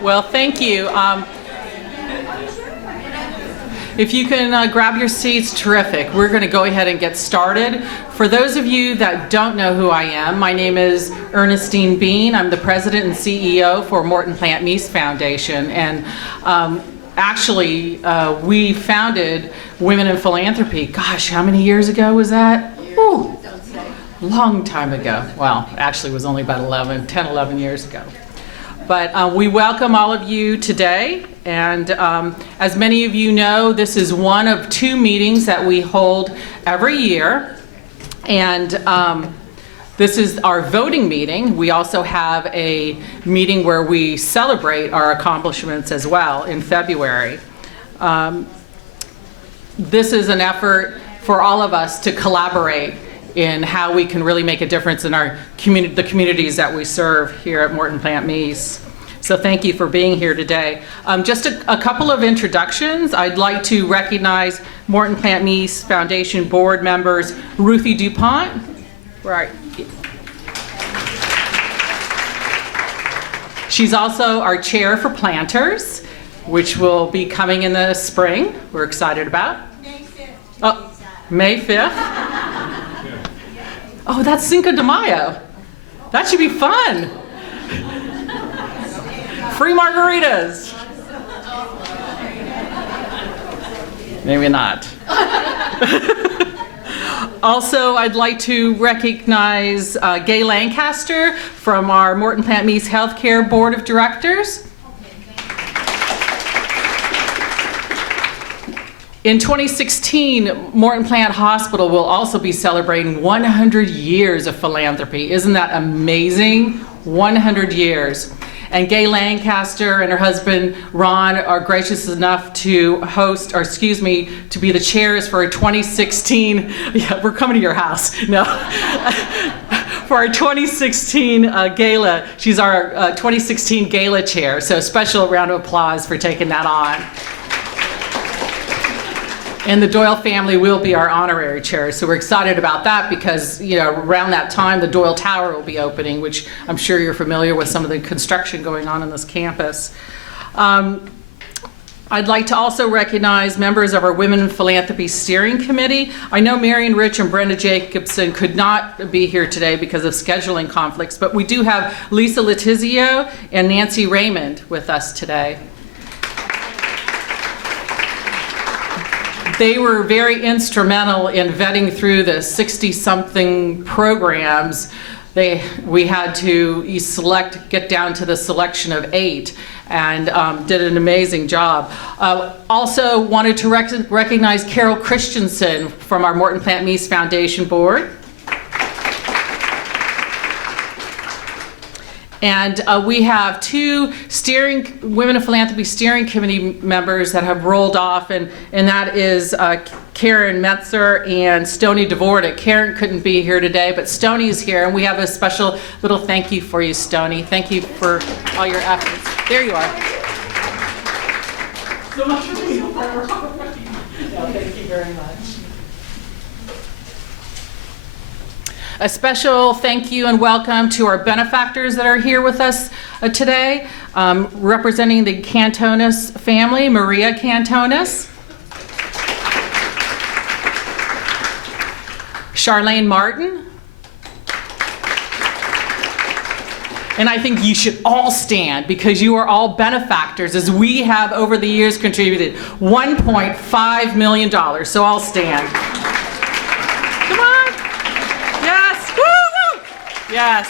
Well, thank you. If you can grab your seats, terrific. We're going to go ahead and get started. For those of you that don't know who I am, my name is Ernestine Bean. I'm the president and CEO for Morton Plant Mease Foundation. And actually, we founded Women in Philanthropy. Gosh, how many years ago was that? Ooh, long time ago. Well, actually it was only about 10, 11 years ago. But we welcome all of you today, and as many of you know, this is one of two meetings that we hold every year, and this is our voting meeting. We also have a meeting where we celebrate our accomplishments as well in February. This is an effort for all of us to collaborate in how we can really make a difference in our the communities that we serve here at Morton Plant Mease. So thank you for being here today. Just a couple of introductions. I'd like to recognize Morton Plant Mease Foundation board members Ruthie DuPont. Right. She's also our chair for planters, which will be coming in the spring. We're excited about. May 5th. Oh, May 5th. Oh, that's Cinco de Mayo. That should be fun. Free margaritas. Maybe not. Also, I'd like to recognize Gay Lancaster from our Morton Plant Mease Healthcare Board of Directors. In 2016, Morton Plant Hospital will also be celebrating 100 years of philanthropy. Isn't that amazing? 100 years. And Gay Lancaster and her husband, Ron, are gracious enough to host, or excuse me, to be the chairs for a 2016, yeah, we're coming to your house, no. For our 2016 gala. She's our 2016 gala chair, so a special round of applause for taking that on. And the Doyle family will be our honorary chair, so we're excited about that because, you know, around that time the Doyle Tower will be opening, which I'm sure you're familiar with some of the construction going on this campus. I'd like to also recognize members of our Women in Philanthropy Steering Committee. I know Marion Rich and Brenda Jacobson could not be here today because of scheduling conflicts, but we do have Lisa Letizio and Nancy Raymond with us today. They were very instrumental in vetting through the 60-something programs. We had to get down to the selection of 8, and did an amazing job. Also wanted to recognize Carol Christensen from our Morton Plant Mease Foundation Board. And we have 2 Women in Philanthropy Steering Committee members that have rolled off, and that is Karen Metzer and Stony Dvorak. Karen couldn't be here today, but Stony's here, and we have a special little thank you for you, Stony. Thank you for all your efforts. There you are. So much for being no, thank you very much. A special thank you and welcome to our benefactors that are here with us today. Representing the Cantonis family, Maria Cantonis. Charlene Martin. And I think you should all stand because you are all benefactors, as we have over the years contributed $1.5 million. So I'll stand. Come on. Yes, woo, woo. Yes,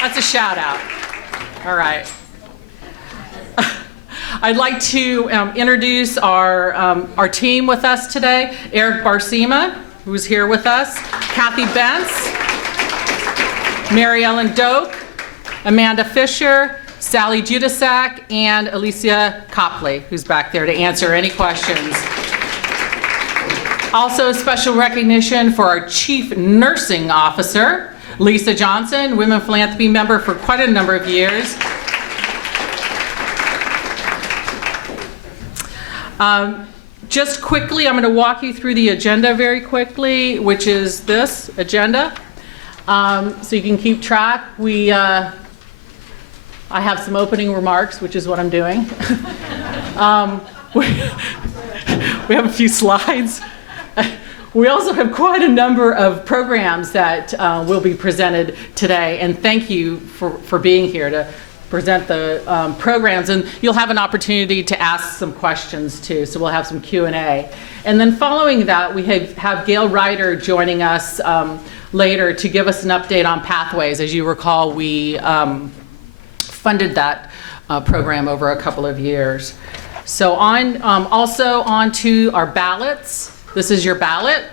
that's a shout out. All right. I'd like to introduce our team with us today. Eric Barcima, who's here with us. Kathy Bentz. Mary Ellen Doak. Amanda Fisher. Sally Judasak. And Alicia Copley, who's back there to answer any questions. Also, special recognition for our Chief Nursing Officer, Lisa Johnson, Women Philanthropy member for quite a number of years. Just quickly, I'm going to walk you through the agenda very quickly, which is this agenda. So you can keep track. I have some opening remarks, which is what I'm doing. We have a few slides. We also have quite a number of programs that will be presented today, and thank you for being here to present the programs, and you'll have an opportunity to ask some questions too, so we'll have some Q&A. And then following that, we have Gail Ryder joining us later to give us an update on Pathways. As you recall, we funded that program over a couple of years. So also on to our ballots. This is your ballot.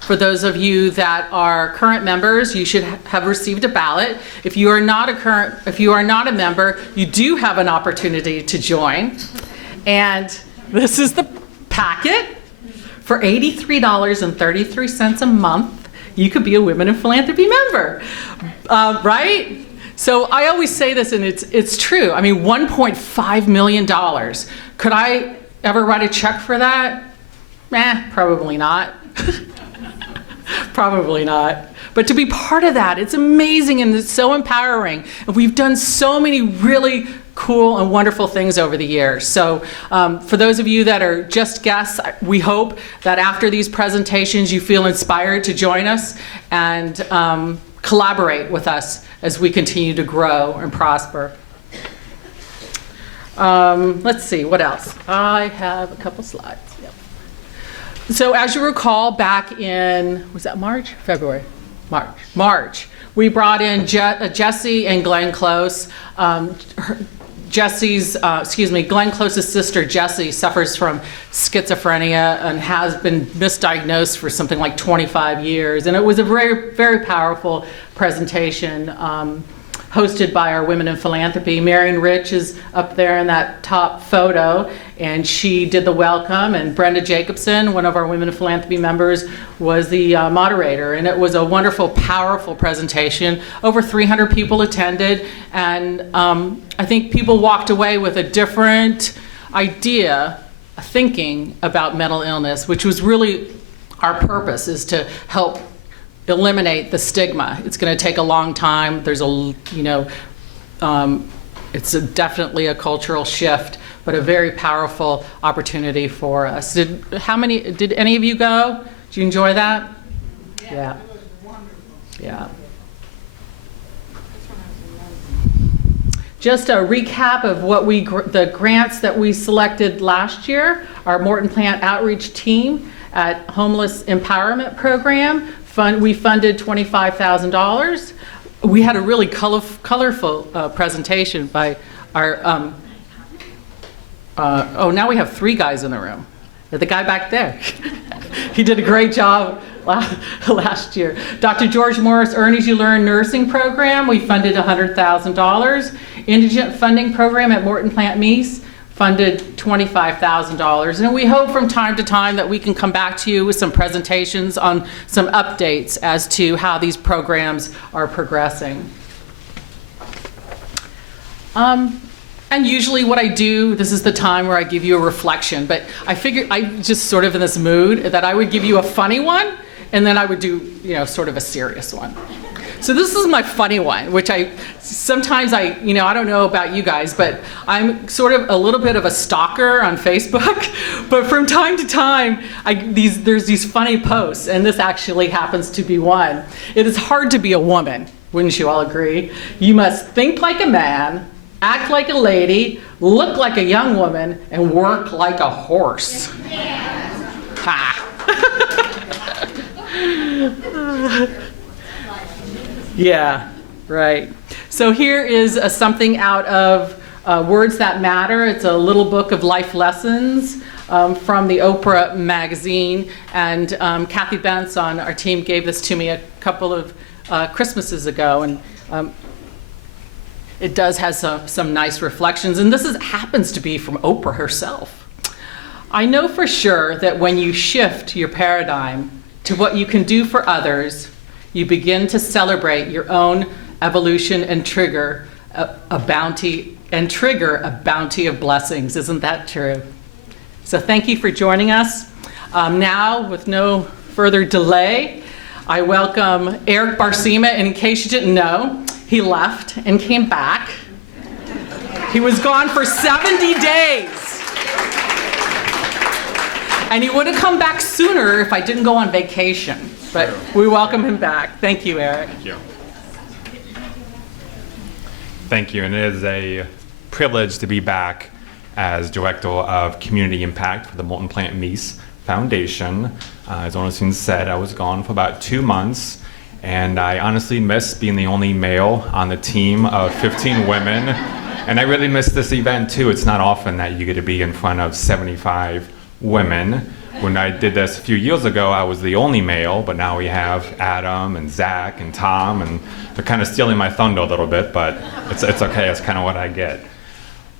For those of you that are current members, you should have received a ballot. If you are not a member, you do have an opportunity to join. And this is the packet. For $83.33 a month, you could be a Women in Philanthropy member, right? So I always say this, and it's true. I mean, $1.5 million. Could I ever write a check for that? Probably not. Probably not. But to be part of that, it's amazing and it's so empowering. And we've done so many really cool and wonderful things over the years. So for those of you that are just guests, we hope that after these presentations you feel inspired to join us and collaborate with us as we continue to grow and prosper. Let's see, what else? I have a couple slides. Yep. So as you recall, back in, was that March? February? March. We brought in Jessie and Glenn Close. Glenn Close's sister, Jessie, suffers from schizophrenia and has been misdiagnosed for something like 25 years. And it was a very, very powerful presentation hosted by our Women in Philanthropy. Marion Rich is up there in that top photo, and she did the welcome, and Brenda Jacobson, one of our Women in Philanthropy members, was the moderator. And it was a wonderful, powerful presentation. Over 300 people attended, and I think people walked away with a different idea, thinking about mental illness, which was really our purpose, is to help eliminate the stigma. It's going to take a long time. There's it's definitely a cultural shift, but a very powerful opportunity for us. Did any of you go? Did you enjoy that? Yeah. Yeah. Just a recap of what the grants that we selected last year. Our Morton Plant outreach team at Homeless Empowerment Program. We funded $25,000. We had a really colorful presentation by our, now we have 3 guys in the room. The guy back there, he did a great job last year. Dr. George Morris Earn As You Learn nursing program, we funded $100,000. Indigent funding program at Morton Plant Mease, funded $25,000. And we hope from time to time that we can come back to you with some presentations on some updates as to how these programs are progressing. And usually what I do, this is the time where I give you a reflection, but I figured I'm just sort of in this mood that I would give you a funny one, and then I would do, sort of a serious one. So this is my funny one, which sometimes I don't know about you guys, but I'm sort of a little bit of a stalker on Facebook. But from time to time, there's these funny posts, and this actually happens to be one. It is hard to be a woman, wouldn't you all agree? You must think like a man, act like a lady, look like a young woman, and work like a horse. Ha! Yeah, right. So here is something out of Words That Matter. It's a little book of life lessons from the Oprah magazine. And Kathy Bentz on our team gave this to me a couple of Christmases ago. And it does have some nice reflections. And this happens to be from Oprah herself. I know for sure that when you shift your paradigm to what you can do for others, you begin to celebrate your own evolution and trigger a bounty of blessings. Isn't that true? So thank you for joining us. Now, with no further delay, I welcome Eric Barcima. And in case you didn't know, he left and came back He was gone for 70 days. And he would have come back sooner if I didn't go on vacation. But we welcome him back. Thank you, Eric. Thank you. Thank you, and it is a privilege to be back as Director of Community Impact for the Morton Plant Mease Foundation. As Ernestine said, I was gone for about 2 months, and I honestly miss being the only male on the team of 15 women. And I really miss this event too. It's not often that you get to be in front of 75 women. When I did this a few years ago, I was the only male, but now we have Adam and Zach and Tom, and they're kind of stealing my thunder a little bit, but it's okay, it's kind of what I get.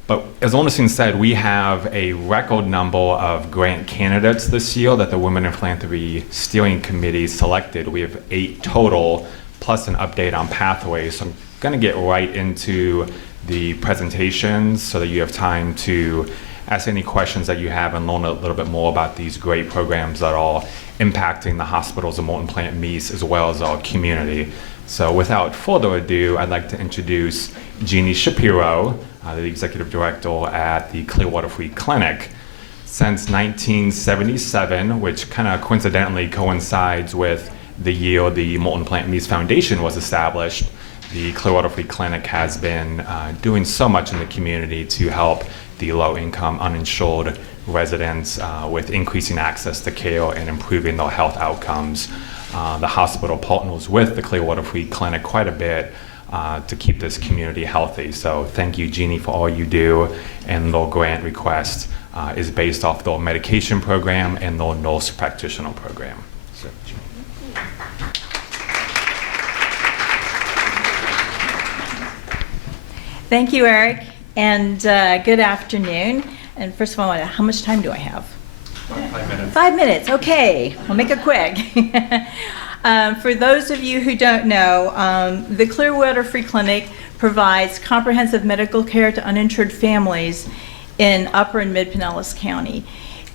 But as Ernestine said, we have a record number of grant candidates this year that the Women in Philanthropy Steering Committee selected. We have 8 total, plus an update on pathways. So I'm gonna get right into the presentations so that you have time to ask any questions that you have and learn a little bit more about these great programs that are impacting the hospitals of Morton Plant Mease as well as our community. So without further ado, I'd like to introduce Jeannie Shapiro, the Executive Director at the Clearwater Free Clinic. Since 1977, which kind of coincidentally coincides with the year the Morton Plant Mease Foundation was established, the Clearwater Free Clinic has been doing so much in the community to help the low-income, uninsured residents with increasing access to care and improving their health outcomes. The hospital partners with the Clearwater Free Clinic quite a bit to keep this community healthy. So thank you, Jeannie, for all you do. And their grant request is based off their medication program and their nurse practitioner program. So, Jeannie. Thank you, Eric, and good afternoon. And first of all, how much time do I have? 5 minutes. 5 minutes, okay. We'll make it quick. For those of you who don't know, the Clearwater Free Clinic provides comprehensive medical care to uninsured families in Upper and Mid Pinellas County.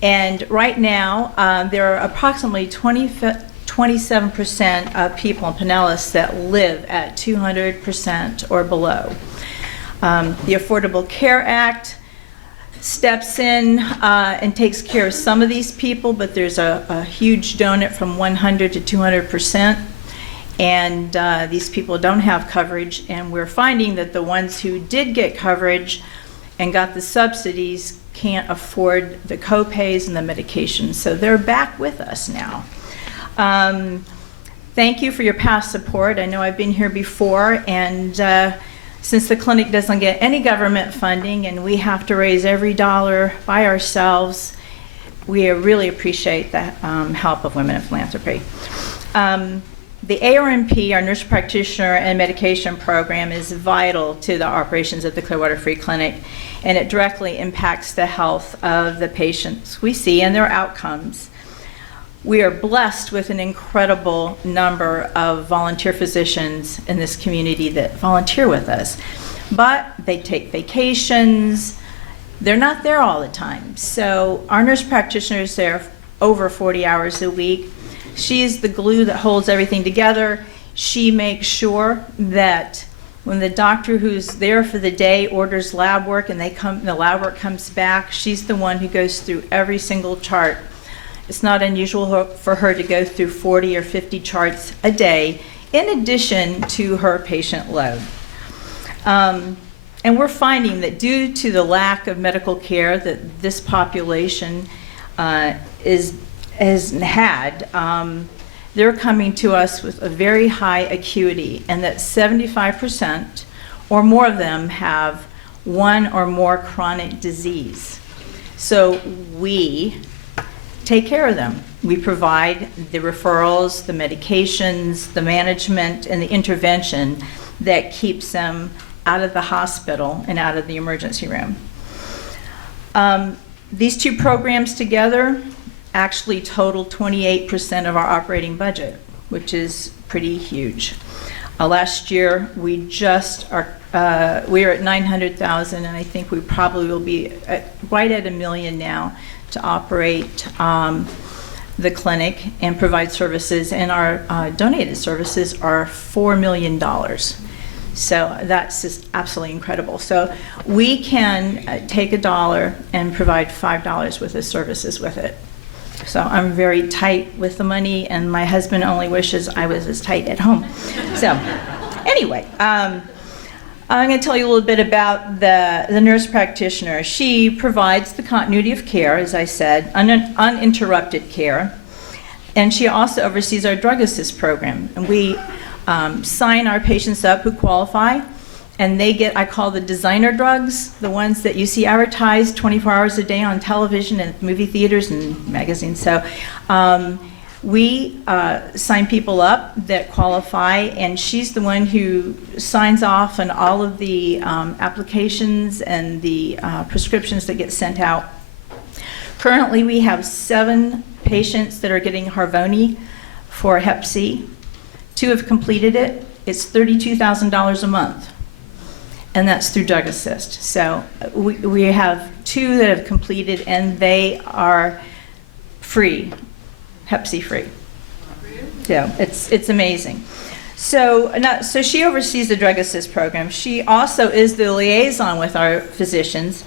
And right now, there are approximately 27% of people in Pinellas that live at 200% or below. The Affordable Care Act steps in and takes care of some of these people, but there's a huge donut from 100 to 200%, and these people don't have coverage, and we're finding that the ones who did get coverage and got the subsidies can't afford the co-pays and the medications, so they're back with us now. Thank you for your past support. I know I've been here before, and since the clinic doesn't get any government funding and we have to raise every dollar by ourselves, we really appreciate the help of Women in Philanthropy. The ARNP, our Nurse Practitioner and Medication Program, is vital to the operations of the Clearwater Free Clinic, and it directly impacts the health of the patients we see and their outcomes. We are blessed with an incredible number of volunteer physicians in this community that volunteer with us, but they take vacations. They're not there all the time. So our nurse practitioner is there over 40 hours a week. She is the glue that holds everything together. She makes sure that when the doctor who's there for the day orders lab work and the lab work comes back, she's the one who goes through every single chart. It's not unusual for her to go through 40 or 50 charts a day, in addition to her patient load. And we're finding that due to the lack of medical care that this population has had, they're coming to us with a very high acuity, and that 75% or more of them have one or more chronic disease. So we take care of them. We provide the referrals, the medications, the management, and the intervention that keeps them out of the hospital and out of the emergency room. These two programs together actually total 28% of our operating budget, which is pretty huge. Last year, we were at $900,000, and I think we probably will be right at $1 million now to operate the clinic and provide services, and our donated services are $4 million. So that's just absolutely incredible. So we can take $1 and provide $5 worth of services with it. So I'm very tight with the money, and my husband only wishes I was as tight at home. So anyway, I'm going to tell you a little bit about the nurse practitioner. She provides the continuity of care, as I said, uninterrupted care, and she also oversees our drug assist program. And we sign our patients up who qualify, and they get, I call the designer drugs, the ones that you see advertised 24 hours a day on television and movie theaters and magazines. So we sign people up that qualify, and she's the one who signs off on all of the applications and the prescriptions that get sent out. Currently, we have 7 patients that are getting Harvoni for Hep C. 2 have completed it. It's $32,000 a month, and that's through Drug Assist. So we have 2 that have completed, and they are free, Hep C free. So it's amazing. So she oversees the Drug Assist program. She also is the liaison with our physicians.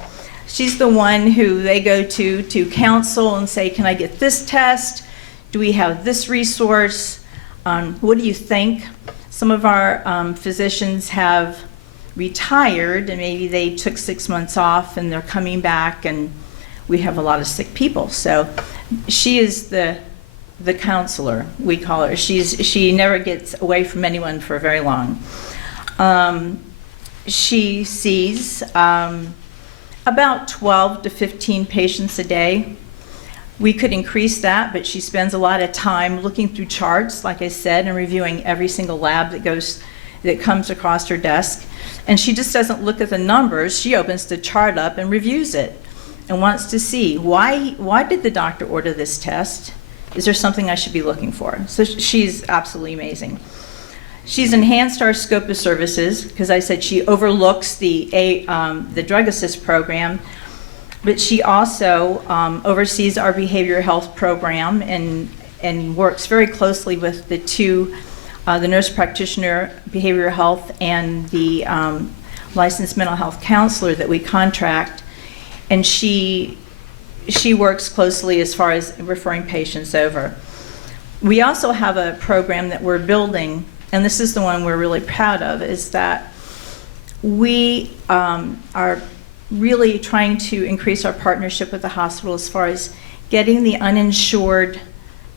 She's the one who they go to counsel and say, can I get this test? Do we have this resource? What do you think? Some of our physicians have retired, and maybe they took 6 months off and they're coming back, and we have a lot of sick people. So she is the counselor, we call her. She never gets away from anyone for very long. She sees about 12 to 15 patients a day. We could increase that, but she spends a lot of time looking through charts, like I said, and reviewing every single lab that comes across her desk. And she just doesn't look at the numbers. She opens the chart up and reviews it and wants to see, why did the doctor order this test? Is there something I should be looking for? So she's absolutely amazing. She's enhanced our scope of services, because I said she overlooks the Drug Assist program, but she also oversees our behavioral health program and works very closely with the 2, the nurse practitioner, behavioral health, and the licensed mental health counselor that we contract. And she works closely as far as referring patients over. We also have a program that we're building, and this is the one we're really proud of, is that we are really trying to increase our partnership with the hospital as far as getting the uninsured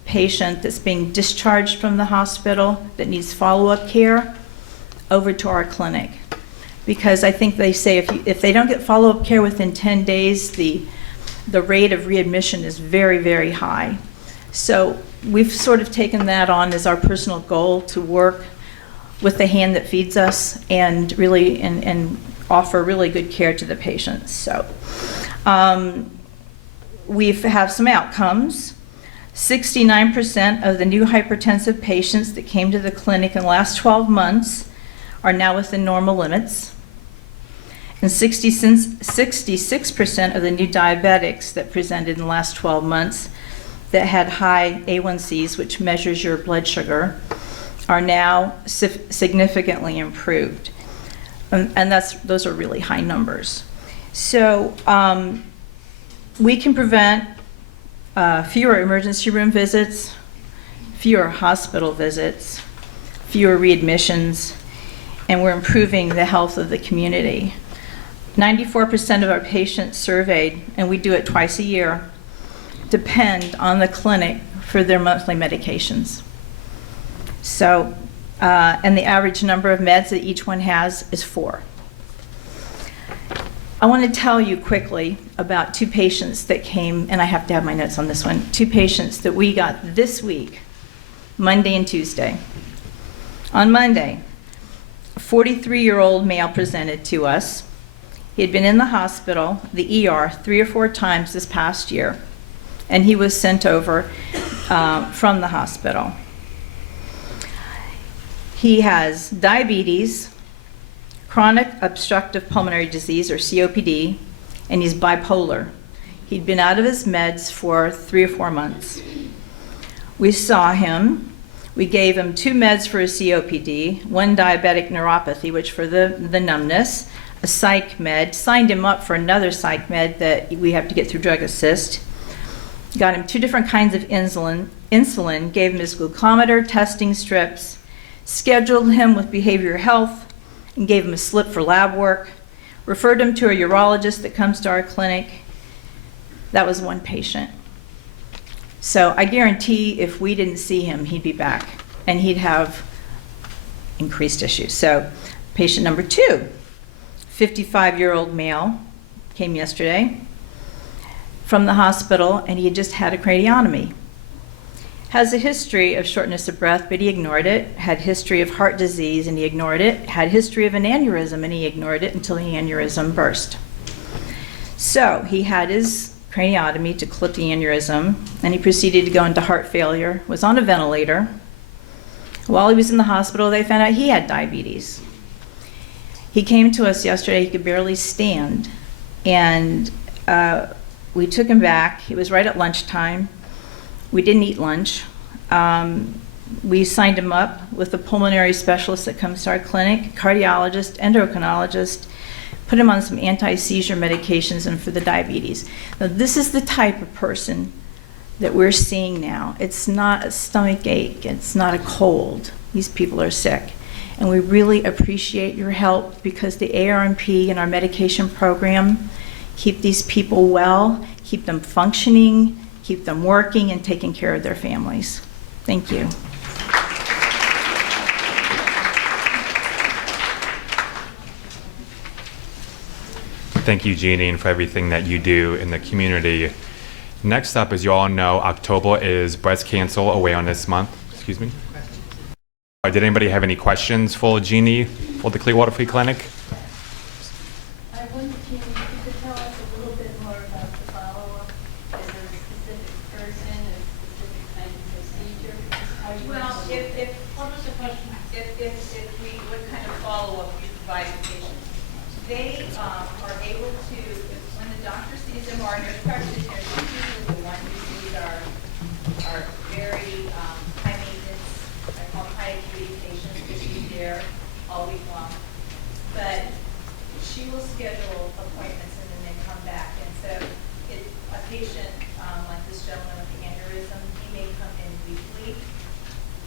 patient that's being discharged from the hospital that needs follow-up care over to our clinic. Because I think they say if they don't get follow-up care within 10 days, the rate of readmission is very, very high. So we've sort of taken that on as our personal goal, to work with the hand that feeds us and really and offer really good care to the patients. So we have some outcomes. 69% of the new hypertensive patients that came to the clinic in the last 12 months are now within normal limits. And 66% of the new diabetics that presented in the last 12 months that had high A1Cs, which measures your blood sugar, are now significantly improved. And those are really high numbers. So we can prevent fewer emergency room visits, fewer hospital visits, fewer readmissions, and we're improving the health of the community. 94% of our patients surveyed, and we do it twice a year, depend on the clinic for their monthly medications. So, and the average number of meds that each one has is 4. I want to tell you quickly about 2 patients that came, and I have to have my notes on this one, 2 patients that we got this week, Monday and Tuesday. On Monday, a 43-year-old male presented to us. He had been in the hospital, the ER, 3 or 4 times this past year, and he was sent over from the hospital. He has diabetes, chronic obstructive pulmonary disease, or COPD, and he's bipolar. He'd been out of his meds for 3 or 4 months. We saw him. We gave him 2 meds for his COPD, 1 diabetic neuropathy, which for the numbness, a psych med, signed him up for another psych med that we have to get through drug assist. Got him 2 different kinds of insulin, gave him his glucometer, testing strips, scheduled him with behavioral health, and gave him a slip for lab work, referred him to a urologist that comes to our clinic. That was 1 patient. So I guarantee if we didn't see him, he'd be back, and he'd have increased issues. So patient number 2, 55-year-old male, came yesterday from the hospital, and he had just had a craniotomy. Has a history of shortness of breath, but he ignored it. Had history of heart disease, and he ignored it. Had history of an aneurysm, and he ignored it until the aneurysm burst. So he had his craniotomy to clip the aneurysm, and he proceeded to go into heart failure, was on a ventilator. While he was in the hospital, they found out he had diabetes. He came to us yesterday, he could barely stand, and we took him back. It was right at lunchtime. We didn't eat lunch. We signed him up with a pulmonary specialist that comes to our clinic, cardiologist, endocrinologist, put him on some anti-seizure medications and for the diabetes. Now, this is the type of person that we're seeing now. It's not a stomach ache, it's not a cold. These people are sick. And we really appreciate your help because the ARMP and our medication program keep these people well, keep them functioning, keep them working and taking care of their families. Thank you. Thank you, Jeannie, and for everything that you do in the community. Next up, as you all know, October is Breast Cancer Awareness Month. Excuse me. Did anybody have any questions for Jeannie for the Clearwater Free Clinic? I wonder, Jeannie, if you could tell us a little bit more about the follow-up. Is there a specific person, a specific kind of procedure? Well, what was the question? What kind of follow-up you provide the patient? They are able to, when the doctor sees them, or a nurse practitioner, usually the one who sees our very high maintenance, I call them high acuity patients, because she's there all week long. But she will schedule appointments and then they come back. And so a patient like this gentleman with the aneurysm, he may come in weekly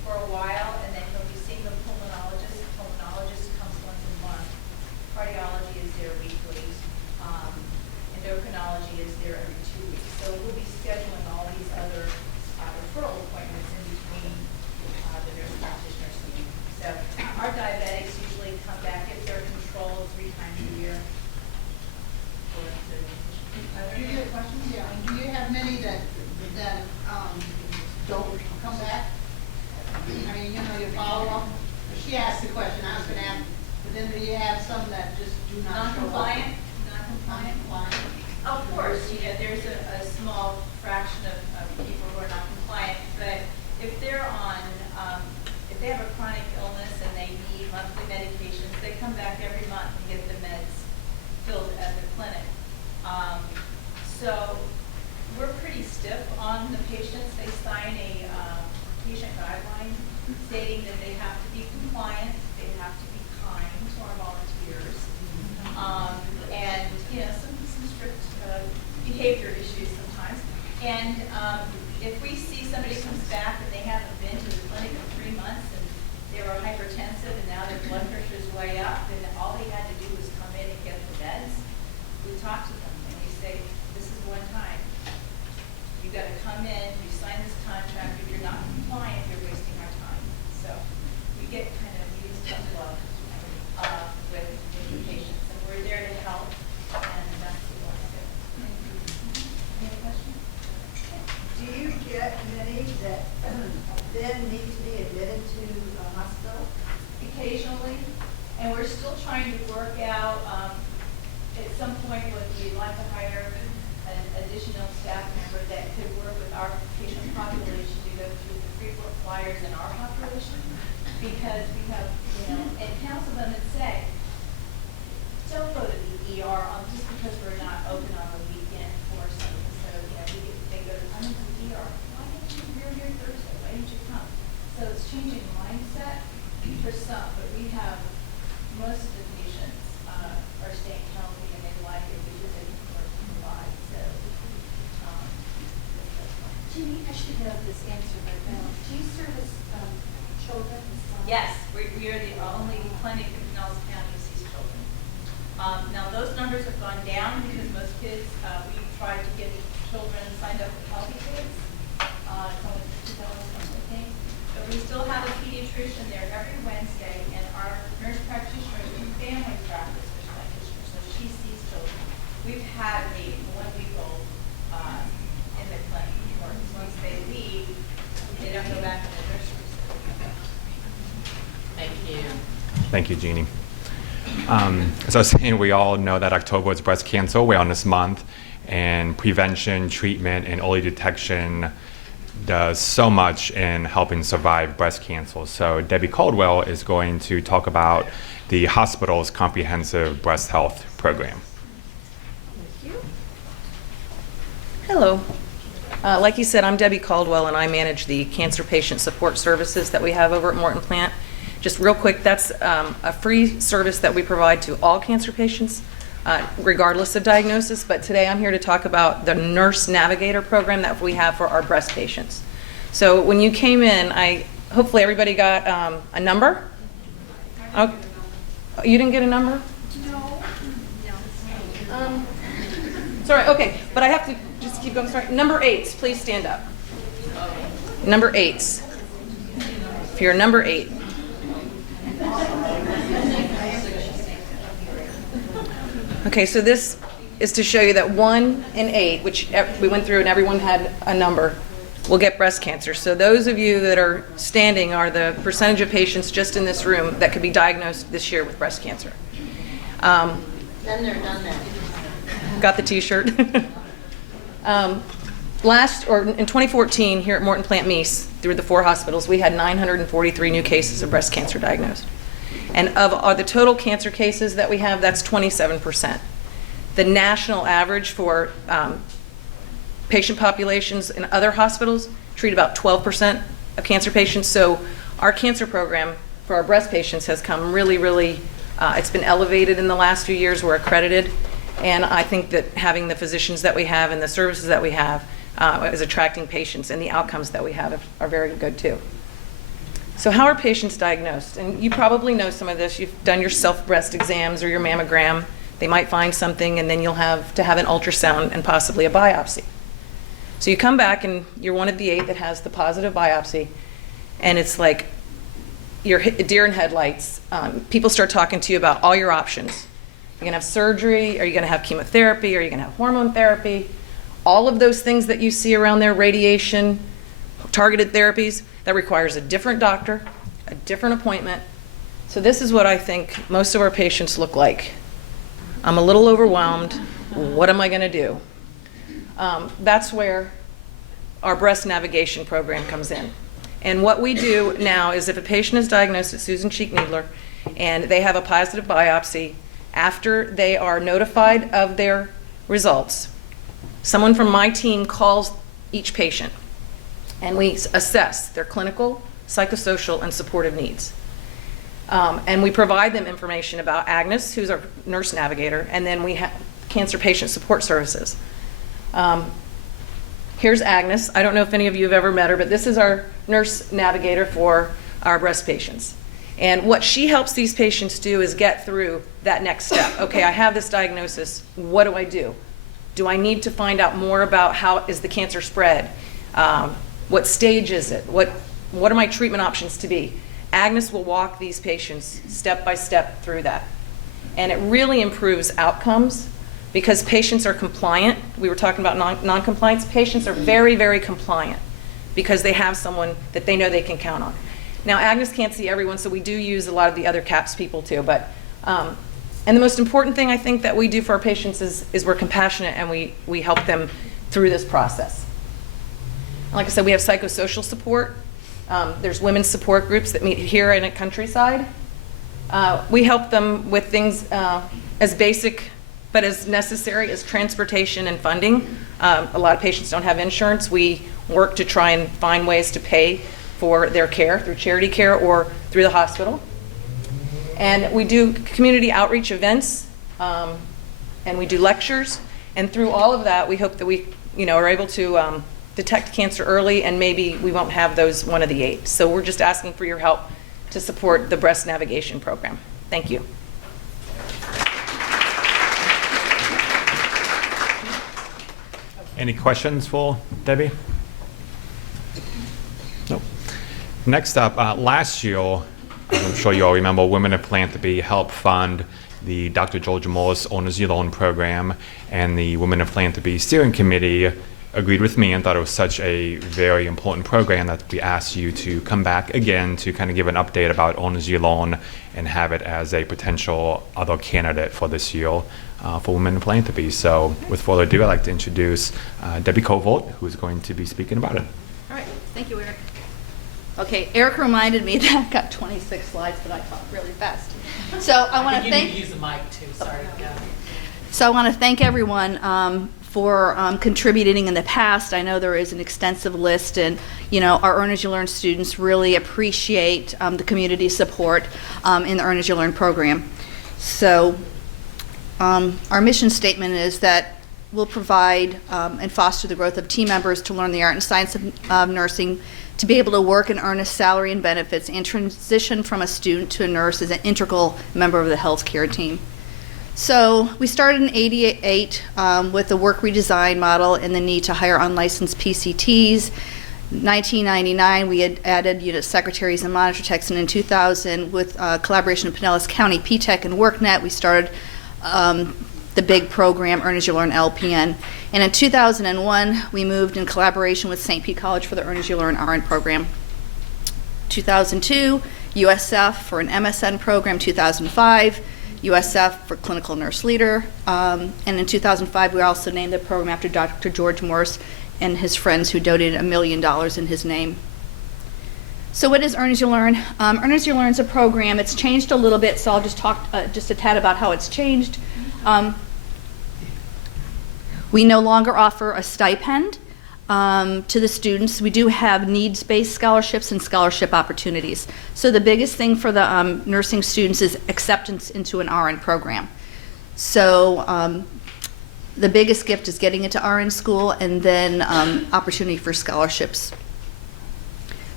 for a while, and then he'll be seeing the pulmonologist. The pulmonologist comes once a month. Cardiology is there weekly. Endocrinology is there every 2 weeks. So we'll be scheduling all these other referral appointments in between the nurse practitioners meeting. So our diabetics usually come back if they're controlled 3 times a year. Do you have questions? Yeah. And do you have many that don't come back? I mean, your follow-up. She asked the question, I was going to ask, but then do you have some that just do not show up? Non-compliant? Non-compliant? Of course, there's a small fraction of people who are not compliant, but if they're on, if they have a chronic illness and they need monthly medications, they come back every month and get the meds filled at the clinic. So we're pretty stiff on the patients. They sign a patient guideline stating that they have to be compliant, they have to be kind to our volunteers, and some strict behavior issues sometimes. And if we see somebody comes back and they haven't been to the clinic in 3 months and they were hypertensive and now their blood pressure is way up, and all they had to do was come in and get the meds, we talk to them and we say, this is one time. You got to come in, you sign this contract. If you're not compliant, you're wasting our time. So we get kind of used to love with the patients, and we're there to help, and that's what we want to do. Any questions? Do you get many that then need to be admitted to a hospital? Occasionally, and we're still trying to work out, at some point, would we like to hire an additional staff member that could work with our patient population to go through the frequent flyers in our population, because we have, and counsel them and say, don't go to the ER just because we're not open on the weekend for something. So, they go, I'm in the ER. Why didn't you? You're here Thursday. Why didn't you come? So it's changing Now, those numbers have gone down because most kids, we tried to get children signed up for Healthy Kids. It's only 2,000, I think. But we still have a pediatrician there every Wednesday, and our nurse practitioner is in family practice nurse practitioner, so she sees children. We've had a 1-week-old in the clinic, or once they leave, they don't go back to the nursery. Thank you. Thank you, Jeannie. As I was saying, we all know that October is Breast Cancer Awareness Month, and prevention, treatment, and early detection does so much in helping survive breast cancer. So Debbie Caldwell is going to talk about the hospital's comprehensive breast health program. Thank you. Hello. Like you said, I'm Debbie Caldwell, and I manage the cancer patient support services that we have over at Morton Plant. Just real quick, that's a free service that we provide to all cancer patients, regardless of diagnosis. But today I'm here to talk about the Nurse Navigator program that we have for our breast patients. So when you came in, hopefully everybody got a number? Oh, you didn't get a number? No. Sorry, okay, but I have to just keep going. Sorry. Number 8s, please stand up. Number 8s. If you're number 8. Okay, so this is to show you that 1 in 8, which we went through and everyone had a number, will get breast cancer. So those of you that are standing are the percentage of patients just in this room that could be diagnosed this year with breast cancer. Then they're done that. Got the t-shirt. In 2014, here at Morton Plant Mease, through the 4 hospitals, we had 943 new cases of breast cancer diagnosed. And of the total cancer cases that we have, that's 27%. The national average for patient populations in other hospitals treat about 12% of cancer patients. So our cancer program for our breast patients has come really, it's been elevated in the last few years. We're accredited. And I think that having the physicians that we have and the services that we have is attracting patients, and the outcomes that we have are very good too. So how are patients diagnosed? And you probably know some of this. You've done your self-breast exams or your mammogram. They might find something, and then you'll have to have an ultrasound and possibly a biopsy. So you come back and you're one of the 8 that has the positive biopsy, and it's like you're deer in headlights. People start talking to you about all your options. You're going to have surgery, are you going to have chemotherapy, are you going to have hormone therapy? All of those things that you see around there, radiation, targeted therapies, that requires a different doctor, a different appointment. So this is what I think most of our patients look like. I'm a little overwhelmed. What am I going to do? That's where our breast navigation program comes in. And what we do now is if a patient is diagnosed at Susan Cheek Needler and they have a positive biopsy, after they are notified of their results, someone from my team calls each patient, and we assess their clinical, psychosocial, and supportive needs. And we provide them information about Agnes, who's our nurse navigator, and then we have cancer patient support services. Here's Agnes. I don't know if any of you have ever met her, but this is our nurse navigator for our breast patients. And what she helps these patients do is get through that next step. Okay, I have this diagnosis. What do I do? Do I need to find out more about how is the cancer spread? What stage is it? What are my treatment options to be? Agnes will walk these patients step by step through that. And it really improves outcomes because patients are compliant. We were talking about non-compliance. Patients are very, very compliant because they have someone that they know they can count on. Now, Agnes can't see everyone, so we do use a lot of the other CAPS people too. But, and the most important thing I think that we do for our patients is we're compassionate and we help them through this process. And like I said, we have psychosocial support. There's women's support groups that meet here in a Countryside. We help them with things as basic but as necessary as transportation and funding. A lot of patients don't have insurance. We work to try and find ways to pay for their care through charity care or through the hospital. And we do community outreach events, and we do lectures. And through all of that, we hope that we are able to detect cancer early, and maybe we won't have those 1 of the 8. So we're just asking for your help to support the breast navigation program. Thank you. Any questions for Debbie? Nope. Next up, last year, I'm sure you all remember, Women in Philanthropy helped fund the Dr. George Morris Owners Your Loan program, and the Women in Philanthropy Steering Committee agreed with me and thought it was such a very important program that we asked you to come back again to kind of give an update about Owners Your Loan and have it as a potential other candidate for this year for Women in Philanthropy. So with further ado, I'd like to introduce Debbie Kovolt, who's going to be speaking about it. All right, thank you, Eric. Okay, Eric reminded me that I've got 26 slides, but I talk really fast. So I want to You thank. need to use the mic too, sorry. Yeah. So I want to thank everyone for contributing in the past. I know there is an extensive list, and our Earn As You Learn students really appreciate the community support in the Earn As You Learn program. So our mission statement is that we'll provide and foster the growth of team members to learn the art and science of nursing, to be able to work and earn a salary and benefits, and transition from a student to a nurse as an integral member of the healthcare team. So we started in '88 with the work redesign model and the need to hire unlicensed PCTs. 1999, we had added unit secretaries and monitor techs, and in 2000, with collaboration with Pinellas County, PTech, and WorkNet, we started the big program, Earn As You Learn LPN. And in 2001, we moved in collaboration with St. Pete College for the Earn As You Learn RN program. 2002, USF for an MSN program. 2005, USF for clinical nurse leader. And in 2005, we also named the program after Dr. George Morris and his friends who donated $1 million in his name. So what is Earn As You Learn? Earn As You Learn is a program. It's changed a little bit, so I'll just talk just a tad about how it's changed. We no longer offer a stipend to the students. We do have needs-based scholarships and scholarship opportunities. So the biggest thing for the nursing students is acceptance into an RN program. So the biggest gift is getting into RN school, and then opportunity for scholarships.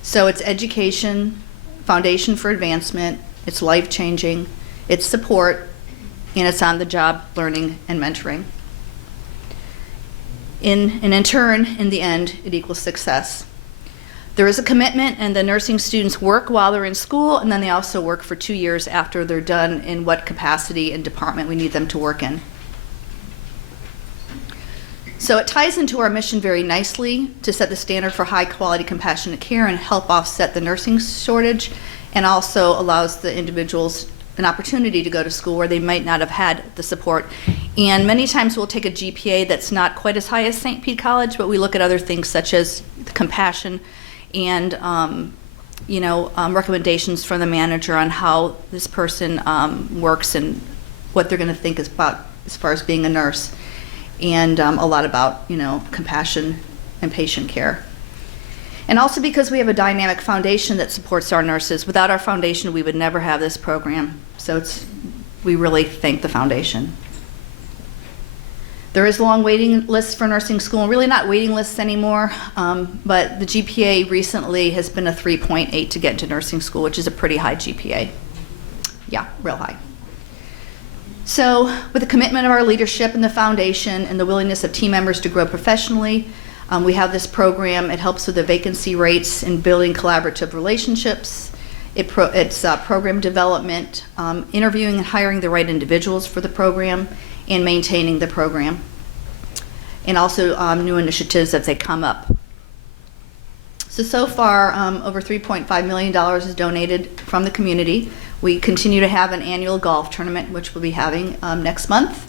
So it's education, foundation for advancement, it's life-changing, it's support, and it's on-the-job learning and mentoring. In turn, in the end, it equals success. There is a commitment, and the nursing students work while they're in school, and then they also work for 2 years after they're done in what capacity and department we need them to work in. So it ties into our mission very nicely to set the standard for high-quality, compassionate care and help offset the nursing shortage, and also allows the individuals an opportunity to go to school where they might not have had the support. And many times we'll take a GPA that's not quite as high as St. Pete College, but we look at other things such as compassion and recommendations from the manager on how this person works and what they're going to think about as far as being a nurse, and a lot about compassion and patient care. And also because we have a dynamic foundation that supports our nurses. Without our foundation, we would never have this program. So we really thank the foundation. There is long waiting lists for nursing school, and really not waiting lists anymore, but the GPA recently has been a 3.8 to get into nursing school, which is a pretty high GPA. Yeah, real high. So with the commitment of our leadership and the foundation and the willingness of team members to grow professionally, we have this program. It helps with the vacancy rates and building collaborative relationships. It's program development, interviewing and hiring the right individuals for the program, and maintaining the program. And also new initiatives as they come up. So far, over $3.5 million is donated from the community. We continue to have an annual golf tournament, which we'll be having next month.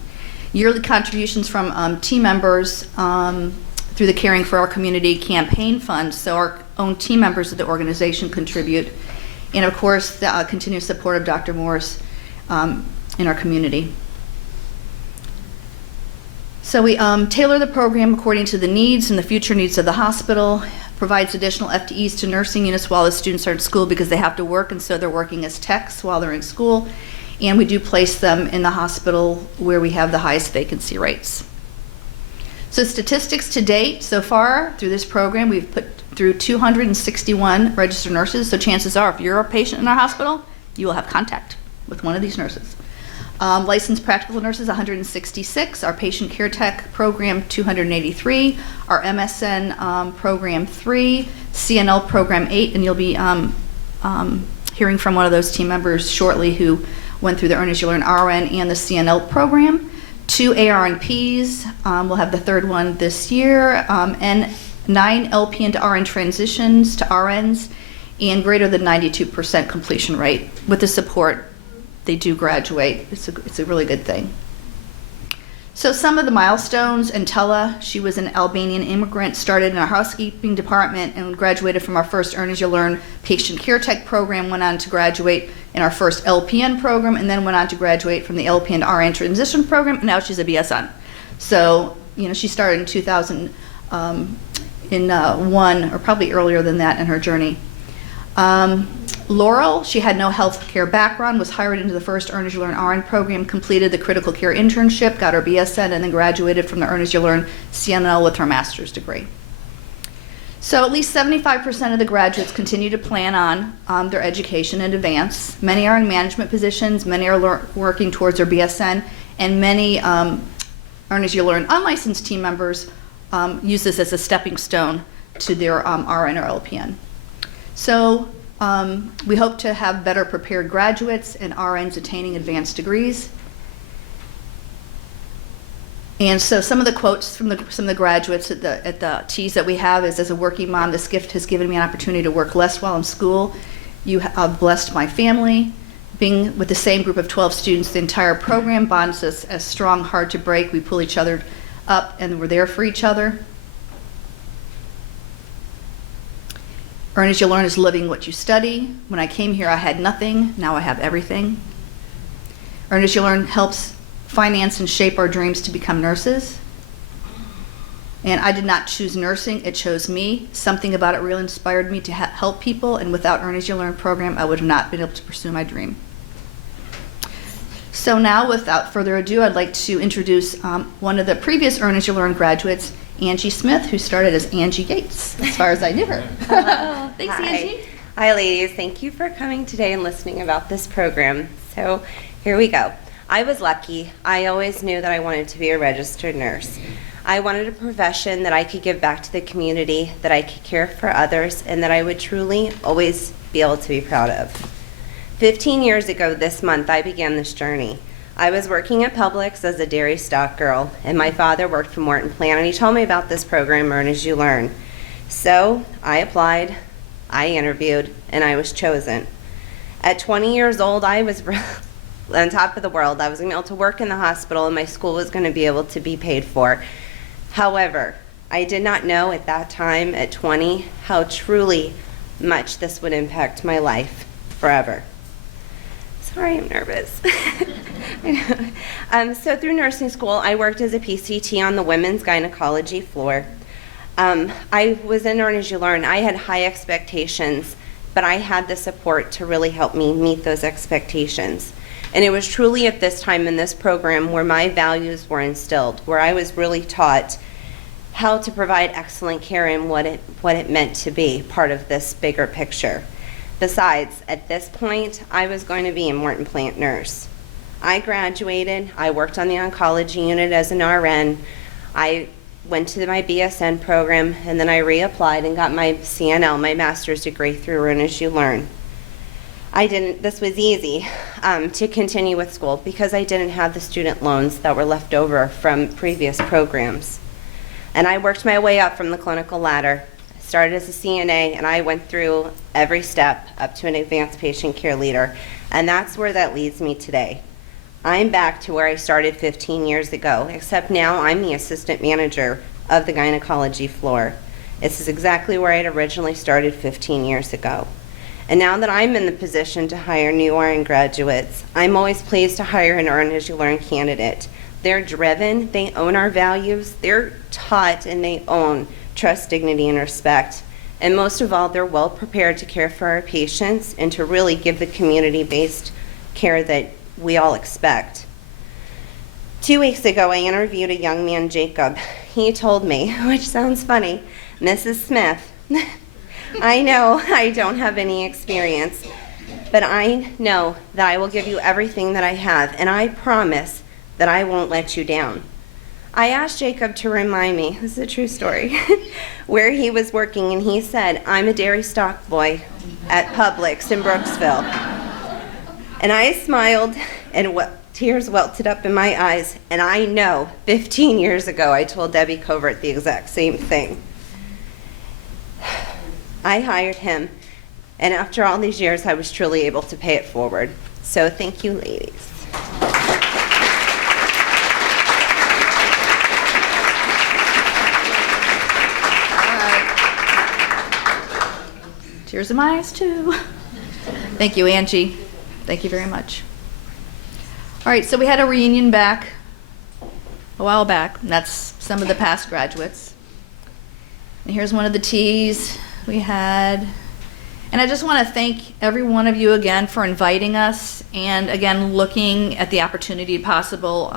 Yearly contributions from team members through the Caring for Our Community campaign fund, so our own team members of the organization contribute. And of course, the continued support of Dr. Morris in our community. So we tailor the program according to the needs and the future needs of the hospital, provides additional FTEs to nursing units while the students are in school because they have to work, and so they're working as techs while they're in school. And we do place them in the hospital where we have the highest vacancy rates. So statistics to date, so far through this program, we've put through 261 registered nurses. So chances are, if you're a patient in our hospital, you will have contact with one of these nurses. Licensed practical nurses, 166. Our patient care tech program, 283. Our MSN program, 3. CNL program, 8. And you'll be hearing from one of those team members shortly who went through the Earn As You Learn RN and the CNL program. 2 ARNPs. We'll have the third one this year. And 9 LPN to RN transitions to RNs, and greater than 92% completion rate. With the support, they do graduate. It's a really good thing. So some of the milestones: Entella, she was an Albanian immigrant, started in our housekeeping department and graduated from our first Earn As You Learn patient care tech program, went on to graduate in our first LPN program, and then went on to graduate from the LPN to RN transition program, and now she's a BSN. So, she started in 2001, or probably earlier than that in her journey. Laurel, she had no health care background, was hired into the first Earn As You Learn RN program, completed the critical care internship, got her BSN, and then graduated from the Earn As You Learn CNL with her master's degree. So at least 75% of the graduates continue to plan on their education in advance. Many are in management positions, many are working towards their BSN, and many Earn As You Learn unlicensed team members use this as a stepping stone to their RN or LPN. So we hope to have better prepared graduates and RNs attaining advanced degrees. And so some of the quotes from some of the graduates at the T's that we have is, as a working mom, this gift has given me an opportunity to work less while in school. You have blessed my family. Being with the same group of 12 students, the entire program bonds us as strong, hard to break. We pull each other up and we're there for each other. Earn As You Learn is living what you study. When I came here, I had nothing. Now I have everything. Earn As You Learn helps finance and shape our dreams to become nurses. And I did not choose nursing, it chose me. Something about it really inspired me to help people, and without Earn As You Learn program, I would have not been able to pursue my dream. So now, without further ado, I'd like to introduce one of the previous Earn As You Learn graduates, Angie Smith, who started as Angie Gates, as far as I knew her. Hello. Thanks, Hi. Angie. Hi, ladies. Thank you for coming today and listening about this program. So here we go. I was lucky. I always knew that I wanted to be a registered nurse. I wanted a profession that I could give back to the community, that I could care for others, and that I would truly always be able to be proud of. 15 years ago this month, I began this journey. I was working at Publix as a dairy stock girl, and my father worked for Morton Plant, and he told me about this program, Earn As You Learn. So I applied, I interviewed, and I was chosen. At 20 years old, I was on top of the world. I was going to be able to work in the hospital, and my school was going to be able to be paid for. However, I did not know at that time, at 20, how truly much this would impact my life forever. Sorry, I'm nervous. So through nursing school, I worked as a PCT on the women's gynecology floor. I was in Earn As You Learn. I had high expectations, but I had the support to really help me meet those expectations. And it was truly at this time in this program where my values were instilled, where I was really taught how to provide excellent care and what it meant to be part of this bigger picture. Besides, at this point, I was going to be a Morton Plant nurse. I graduated, I worked on the oncology unit as an RN, I went to my BSN program, and then I reapplied and got my CNL, my master's degree through Earn As You Learn. This was easy to continue with school because I didn't have the student loans that were left over from previous programs. And I worked my way up from the clinical ladder. I started as a CNA, and I went through every step up to an advanced patient care leader. And that's where that leads me today. I'm back to where I started 15 years ago, except now I'm the assistant manager of the gynecology floor. This is exactly where I had originally started 15 years ago. And now that I'm in the position to hire new RN graduates, I'm always pleased to hire an Earn As You Learn candidate. They're driven, they own our values, they're taught and they own trust, dignity, and respect. And most of all, they're well prepared to care for our patients and to really give the community-based care that we all expect. 2 weeks ago, I interviewed a young man, Jacob. He told me, which sounds funny, Mrs. Smith, I know I don't have any experience, But I know that I will give you everything that I have, and I promise that I won't let you down. I asked Jacob to remind me, this is a true story, where he was working, and he said, I'm a dairy stock boy at Publix in Brooksville. And I smiled, and tears welted up in my eyes, and I know 15 years ago I told Debbie Covert the exact same thing. I hired him, and after all these years, I was truly able to pay it forward. So thank you, ladies. Tears in my eyes, too. Thank you, Angie. Thank you very much. All right, so we had a reunion back a while back, and that's some of the past graduates. And here's one of the teas we had. And I just want to thank every one of you again for inviting us, and again, looking at the opportunity possible,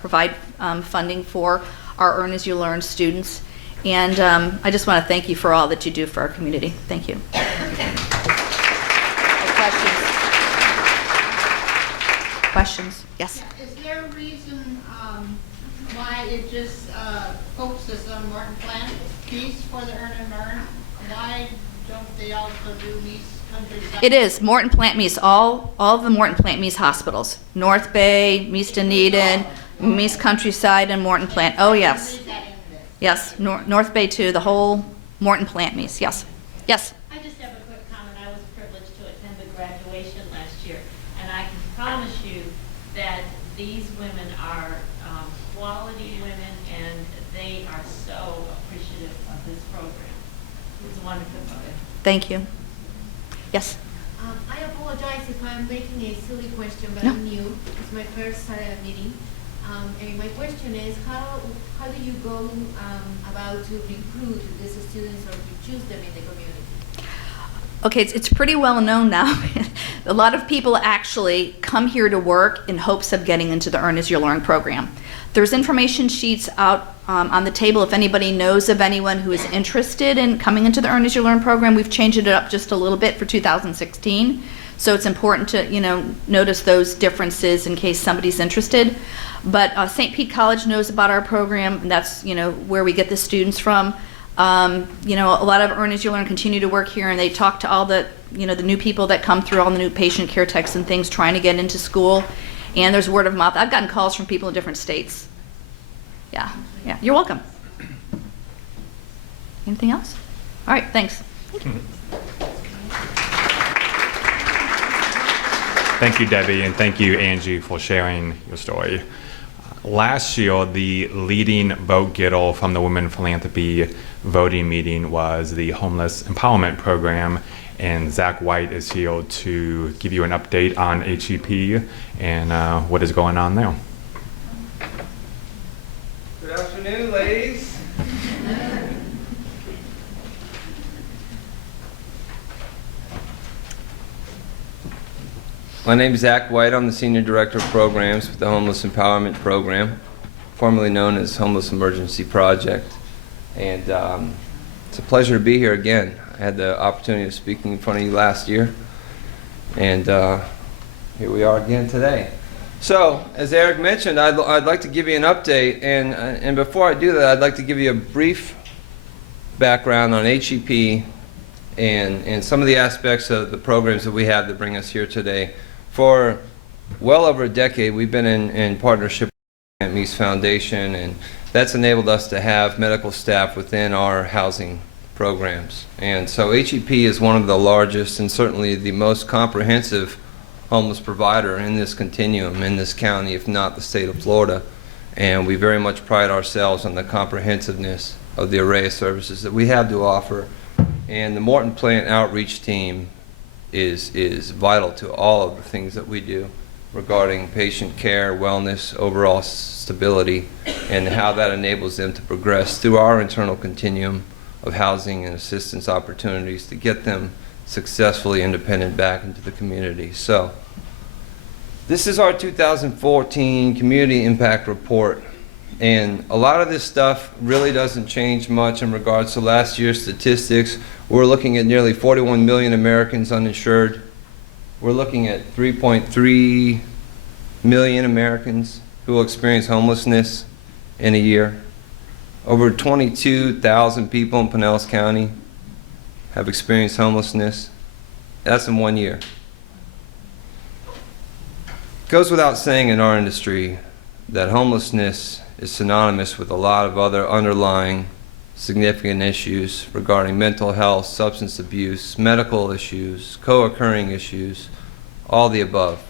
provide funding for our Earn As You Learn students. And I just want to thank you for all that you do for our community. Thank you. Questions? Yes? Is there a reason why it just focuses on Morton Plant Mease for the Earn and Learn? Why don't they also do Mease Countryside? It is Morton Plant Mease, all of the Morton Plant Mease hospitals. North Bay, Mease Dunedin, Mease Countryside, and Morton Plant. Oh, yes. Yes, North Bay too, the whole Morton Plant Mease, yes. Yes? I just have a quick comment. I was privileged to attend the graduation last year, and I can promise you that these women are quality women, and they are so appreciative of this program. It's wonderful. Thank you. Yes? I apologize if I'm making a silly question, but No. I'm new. It's my first meeting. And my question is, how do you go about to recruit these students or to choose them in the community? Okay, it's pretty well known now. A lot of people actually come here to work in hopes of getting into the Earn As You Learn program. There's information sheets out on the table if anybody knows of anyone who is interested in coming into the Earn As You Learn program. We've changed it up just a little bit for 2016, so it's important to notice those differences in case somebody's interested. But St. Pete College knows about our program, and that's where we get the students from. A lot of Earn As You Learn continue to work here, and they talk to all the the new people that come through, all the new patient care techs and things trying to get into school. And there's word of mouth. I've gotten calls from people in different states. Yeah, you're welcome. Anything else? All right, thanks. Thank you, Debbie, and thank you, Angie, for sharing your story. Last year, the leading vote getter from the Women Philanthropy voting meeting was the Homeless Empowerment Program, and Zach White is here to give you an update on HEP and what is going on there. Good afternoon, ladies. My name is Zach White. I'm the Senior Director of Programs with the Homeless Empowerment Program, formerly known as Homeless Emergency Project. And it's a pleasure to be here again. I had the opportunity of speaking in front of you last year, and here we are again today. So, as Eric mentioned, I'd like to give you an update, and before I do that, I'd like to give you a brief background on HEP and some of the aspects of the programs that we have that bring us here today. For well over a decade, we've been in partnership with the Plant Mease Foundation, and that's enabled us to have medical staff within our housing programs. And so HEP is one of the largest and certainly the most comprehensive homeless provider in this continuum in this county, if not the state of Florida. And we very much pride ourselves on the comprehensiveness of the array of services that we have to offer. And the Morton Plant outreach team is vital to all of the things that we do regarding patient care, wellness, overall stability, and how that enables them to progress through our internal continuum of housing and assistance opportunities to get them successfully independent back into the community. So this is our 2014 Community Impact Report. And a lot of this stuff really doesn't change much in regards to last year's statistics. We're looking at nearly 41 million Americans uninsured, we're looking at 3.3 million Americans who will experience homelessness in a year. Over 22,000 people in Pinellas County have experienced homelessness. That's in 1 year. It goes without saying in our industry that homelessness is synonymous with a lot of other underlying significant issues regarding mental health, substance abuse, medical issues, co-occurring issues, all the above.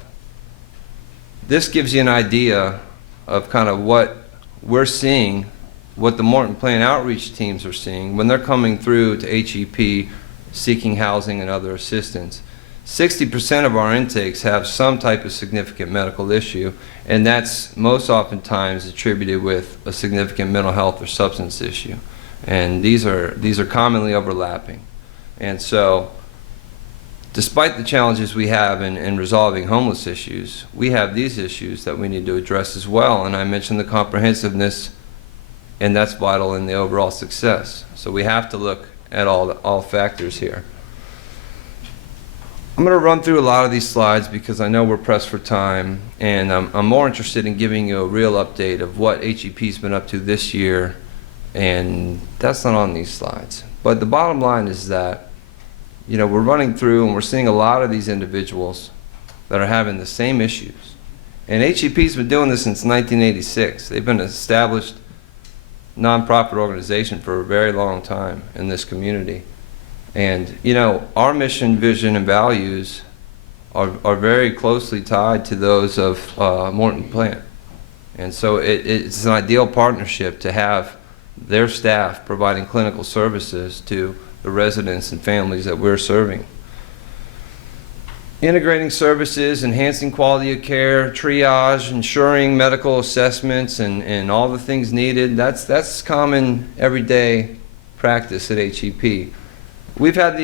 This gives you an idea of kind of what we're seeing, what the Morton Plant outreach teams are seeing when they're coming through to HEP seeking housing and other assistance. 60% of our intakes have some type of significant medical issue, and that's most oftentimes attributed with a significant mental health or substance issue. And these are commonly overlapping. And so, despite the challenges we have in resolving homeless issues, we have these issues that we need to address as well. And I mentioned the comprehensiveness, and that's vital in the overall success. So we have to look at all factors here. I'm going to run through a lot of these slides because I know we're pressed for time, and I'm more interested in giving you a real update of what HEP's been up to this year, and that's not on these slides. But the bottom line is that, you know, we're running through and we're seeing a lot of these individuals that are having the same issues. And HEP's been doing this since 1986. They've been an established nonprofit organization for a very long time in this community. And, you know, our mission, vision, and values are very closely tied to those of Morton Plant. And so it's an ideal partnership to have their staff providing clinical services to the residents and families that we're serving. Integrating services, enhancing quality of care, triage, ensuring medical assessments, and all the things needed, that's common everyday practice at HEP. We had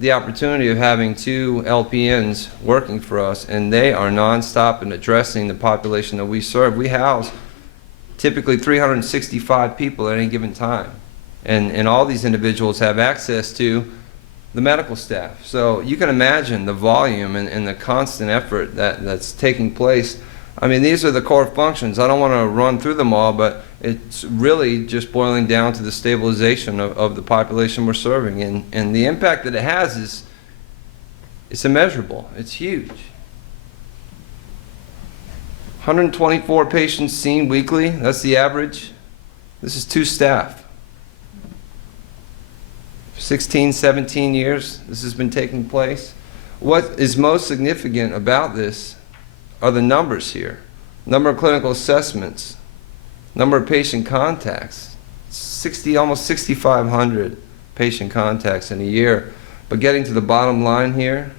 the opportunity of having 2 LPNs working for us, and they are nonstop in addressing the population that we serve. We house typically 365 people at any given time. And all these individuals have access to the medical staff. So you can imagine the volume and the constant effort that's taking place. I mean, these are the core functions. I don't want to run through them all, but it's really just boiling down to the stabilization of the population we're serving. And the impact that it has it's immeasurable. It's huge. 124 patients seen weekly, that's the average. This is 2 staff. 16, 17 years this has been taking place. What is most significant about this are the numbers here. Number of clinical assessments, number of patient contacts, almost 6,500 patient contacts in a year. But getting to the bottom line here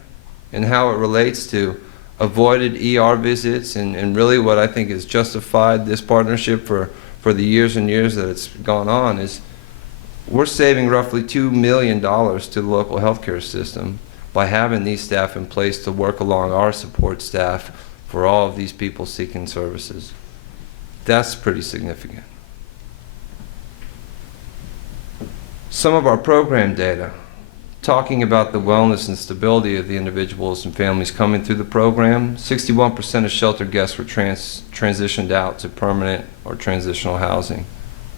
and how it relates to avoided ER visits and really what I think has justified this partnership for the years and years that it's gone on is we're saving roughly $2 million to the local healthcare system by having these staff in place to work along our support staff for all of these people seeking services. That's pretty significant. Some of our program data, talking about the wellness and stability of the individuals and families coming through the program, 61% of shelter guests were transitioned out to permanent or transitional housing.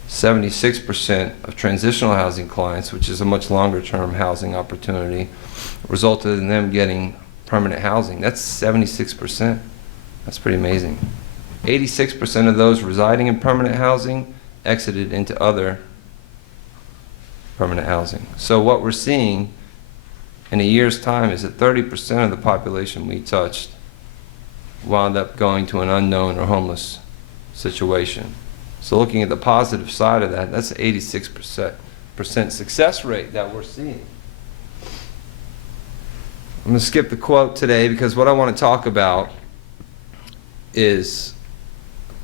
76% of transitional housing clients, which is a much longer term housing opportunity, resulted in them getting permanent housing. That's 76%. That's pretty amazing. 86% of those residing in permanent housing exited into other permanent housing. So what we're seeing in a year's time is that 30% of the population we touched wound up going to an unknown or homeless situation. So looking at the positive side of that, that's 86% success rate that we're seeing. I'm going to skip the quote today because what I want to talk about is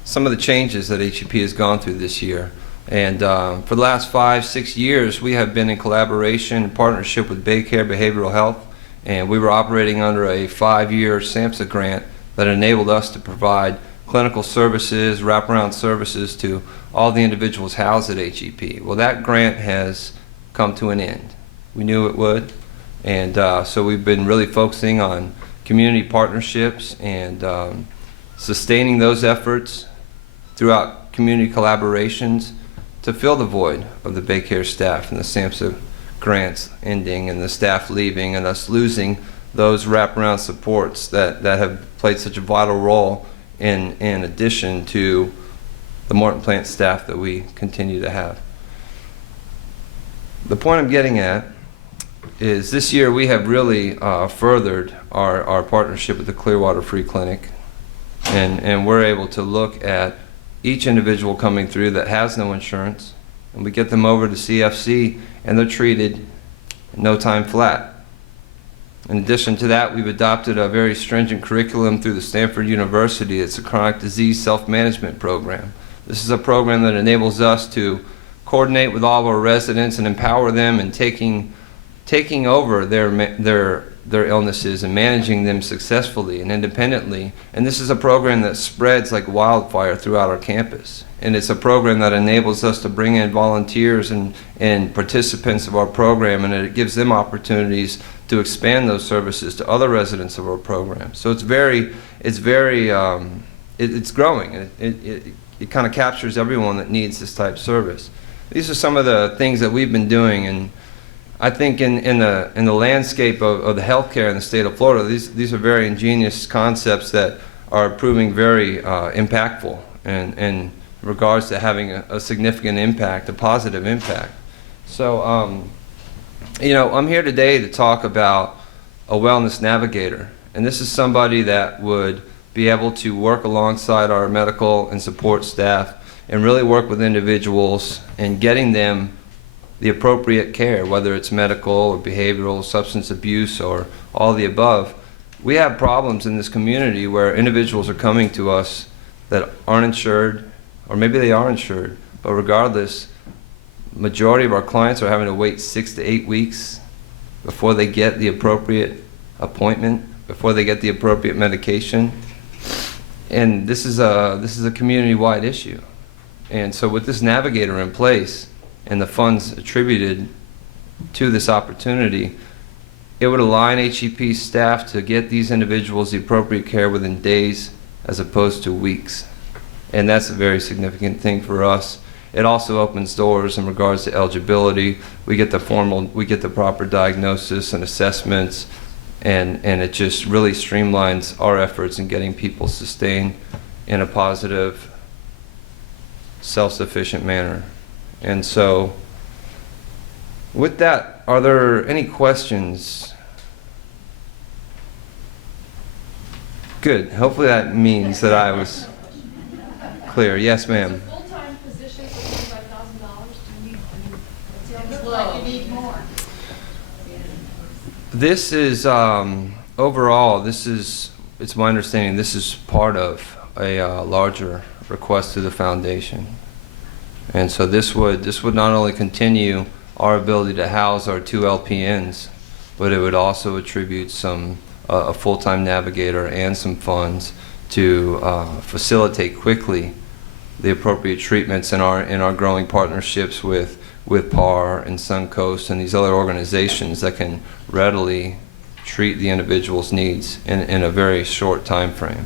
some of the changes that HEP has gone through this year. And for the last 5-6 years, we have been in collaboration and partnership with Baycare Behavioral Health, and we were operating under a 5-year SAMHSA grant that enabled us to provide clinical services, wraparound services to all the individuals housed at HEP. Well, that grant has come to an end. We knew it would. And so we've been really focusing on community partnerships and sustaining those efforts throughout community collaborations to fill the void of the Bay Care staff and the SAMHSA grants ending and the staff leaving and us losing those wraparound supports that have played such a vital role in addition to the Morton Plant staff that we continue to have. The point I'm getting at is this year we have really furthered our partnership with the Clearwater Free Clinic, and we're able to look at each individual coming through that has no insurance, and we get them over to CFC and they're treated no time flat. In addition to that, we've adopted a very stringent curriculum through the Stanford University. It's a chronic disease self-management program. This is a program that enables us to coordinate with all of our residents and empower them in taking over their illnesses and managing them successfully and independently. And this is a program that spreads like wildfire throughout our campus. And it's a program that enables us to bring in volunteers and participants of our program, and it gives them opportunities to expand those services to other residents of our program. So it's growing. It kind of captures everyone that needs this type of service. These are some of the things that we've been doing, and I think in the landscape of the healthcare in the state of Florida, these are very ingenious concepts that are proving very impactful in regards to having a significant impact, a positive impact. So, I'm here today to talk about a wellness navigator, and this is somebody that would be able to work alongside our medical and support staff and really work with individuals and getting them the appropriate care, whether it's medical or behavioral, substance abuse, or all the above. We have problems in this community where individuals are coming to us that aren't insured, or maybe they are insured, but regardless, majority of our clients are having to wait 6 to 8 weeks before they get the appropriate appointment, before they get the appropriate medication. And this is a community-wide issue. And so with this navigator in place and the funds attributed to this opportunity, it would align HEP's staff to get these individuals the appropriate care within days as opposed to weeks. And that's a very significant thing for us. It also opens doors in regards to eligibility. We get the proper diagnosis and assessments, and it just really streamlines our efforts in getting people sustained in a positive, self-sufficient manner. And so, with that, are there any questions? Good. Hopefully that means that I was clear. Yes, ma'am. Full-time position for $25,000, do you need, it Looks like you need more. This is, overall, it's my understanding this is part of a larger request to the foundation. And so this would not only continue our ability to house our 2 LPNs, but it would also attribute a full-time navigator and some funds to facilitate quickly the appropriate treatments in our growing partnerships with PAR and Suncoast and these other organizations that can readily treat the individual's needs in a very short time frame.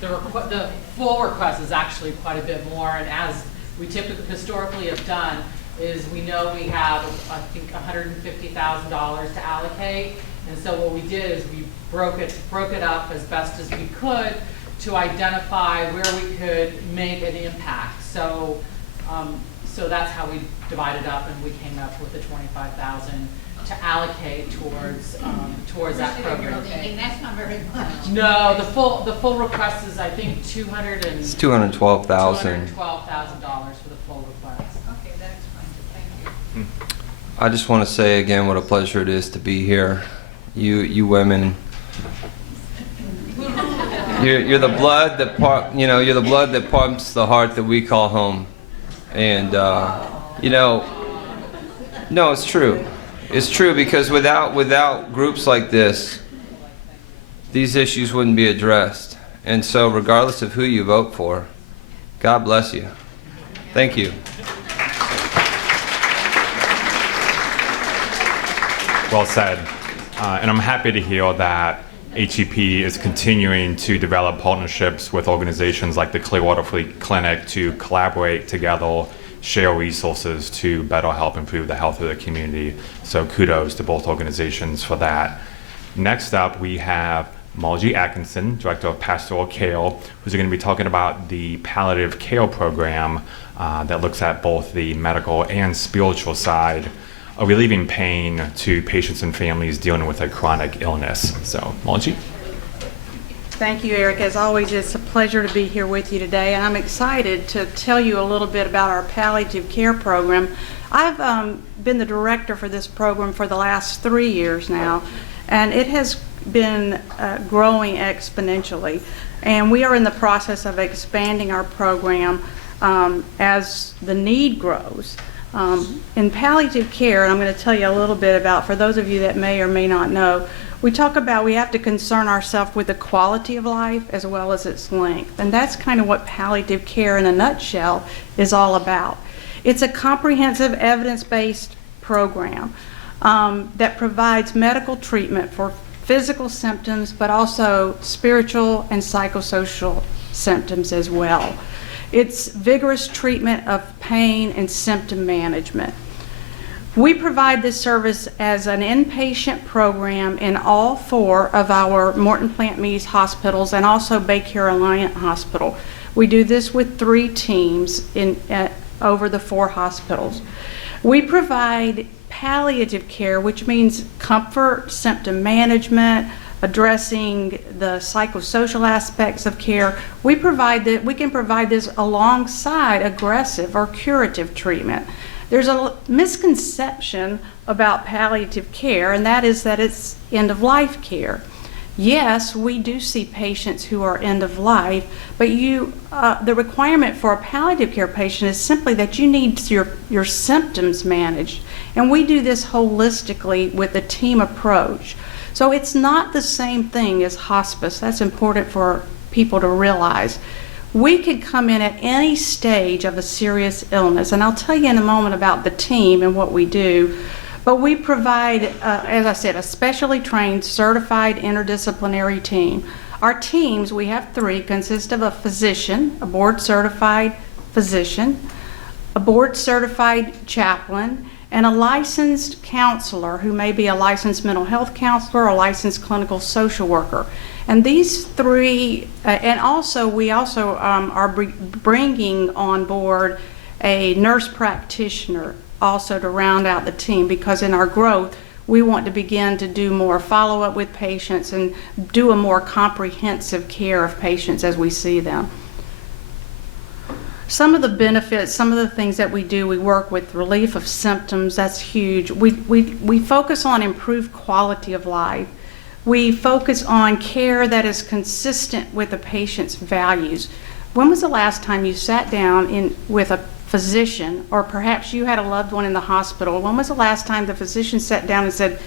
The full request is actually quite a bit more, and as we typically historically have done is we know we have, I think, $150,000 to allocate, and so what we did is we broke it up as best as we could to identify where we could make an impact. So that's how we divided up, and we came up with the $25,000 to allocate towards that program. And that's not very much. No, the full request is, I think, It's $212,000. $212,000 for the full request. Okay, that's fine, thank you. I just want to say again what a pleasure it is to be here. You women, you're the blood that you're the blood that pumps the heart that we call home. And no, it's true. It's true, because without groups like this, these issues wouldn't be addressed. And so regardless of who you vote for, God bless you. Thank you. Well said. And I'm happy to hear that HEP is continuing to develop partnerships with organizations like the Clearwater Free Clinic to collaborate together, share resources to better help improve the health of the community. So kudos to both organizations for that. Next up, we have Margie Atkinson, Director of Pastoral Care, who's going to be talking about the palliative care program that looks at both the medical and spiritual side of relieving pain to patients and families dealing with a chronic illness. So, Margie. Thank you, Eric. As always, it's a pleasure to be here with you today, and I'm excited to tell you a little bit about our palliative care program. I've been the director for this program for the last 3 years now, and it has been growing exponentially, and we are in the process of expanding our program as the need grows. In palliative care, and I'm going to tell you a little bit about, for those of you that may or may not know, we talk about we have to concern ourselves with the quality of life as well as its length, and that's kind of what palliative care in a nutshell is all about. It's a comprehensive evidence-based program that provides medical treatment for physical symptoms, but also spiritual and psychosocial symptoms as well. It's vigorous treatment of pain and symptom management. We provide this service as an inpatient program in all 4 of our Morton Plant Mease hospitals and also Bay Care Alliance Hospital. We do this with 3 teams over the 4 hospitals. We provide palliative care, which means comfort, symptom management, addressing the psychosocial aspects of care. We can provide this alongside aggressive or curative treatment. There's a misconception about palliative care, and that is that it's end-of-life care. Yes, we do see patients who are end of life, but the requirement for a palliative care patient is simply that you need your symptoms managed. And we do this holistically with a team approach. So it's not the same thing as hospice. That's important for people to realize. We could come in at any stage of a serious illness, and I'll tell you in a moment about the team and what we do. But we provide, as I said, a specially trained, certified interdisciplinary team. Our teams, we have 3, consist of a physician, a board-certified physician, a board-certified chaplain, and a licensed counselor who may be a licensed mental health counselor or a licensed clinical social worker. And these 3, and also we also are bringing on board a nurse practitioner also to round out the team, because in our growth we want to begin to do more follow-up with patients and do a more comprehensive care of patients as we see them. Some of the benefits, some of the things that we do, we work with relief of symptoms. That's huge. We focus on improved quality of life. We focus on care that is consistent with the patient's values. When was the last time you sat down with a physician, or perhaps you had a loved one in the hospital? When was the last time the physician sat down and said,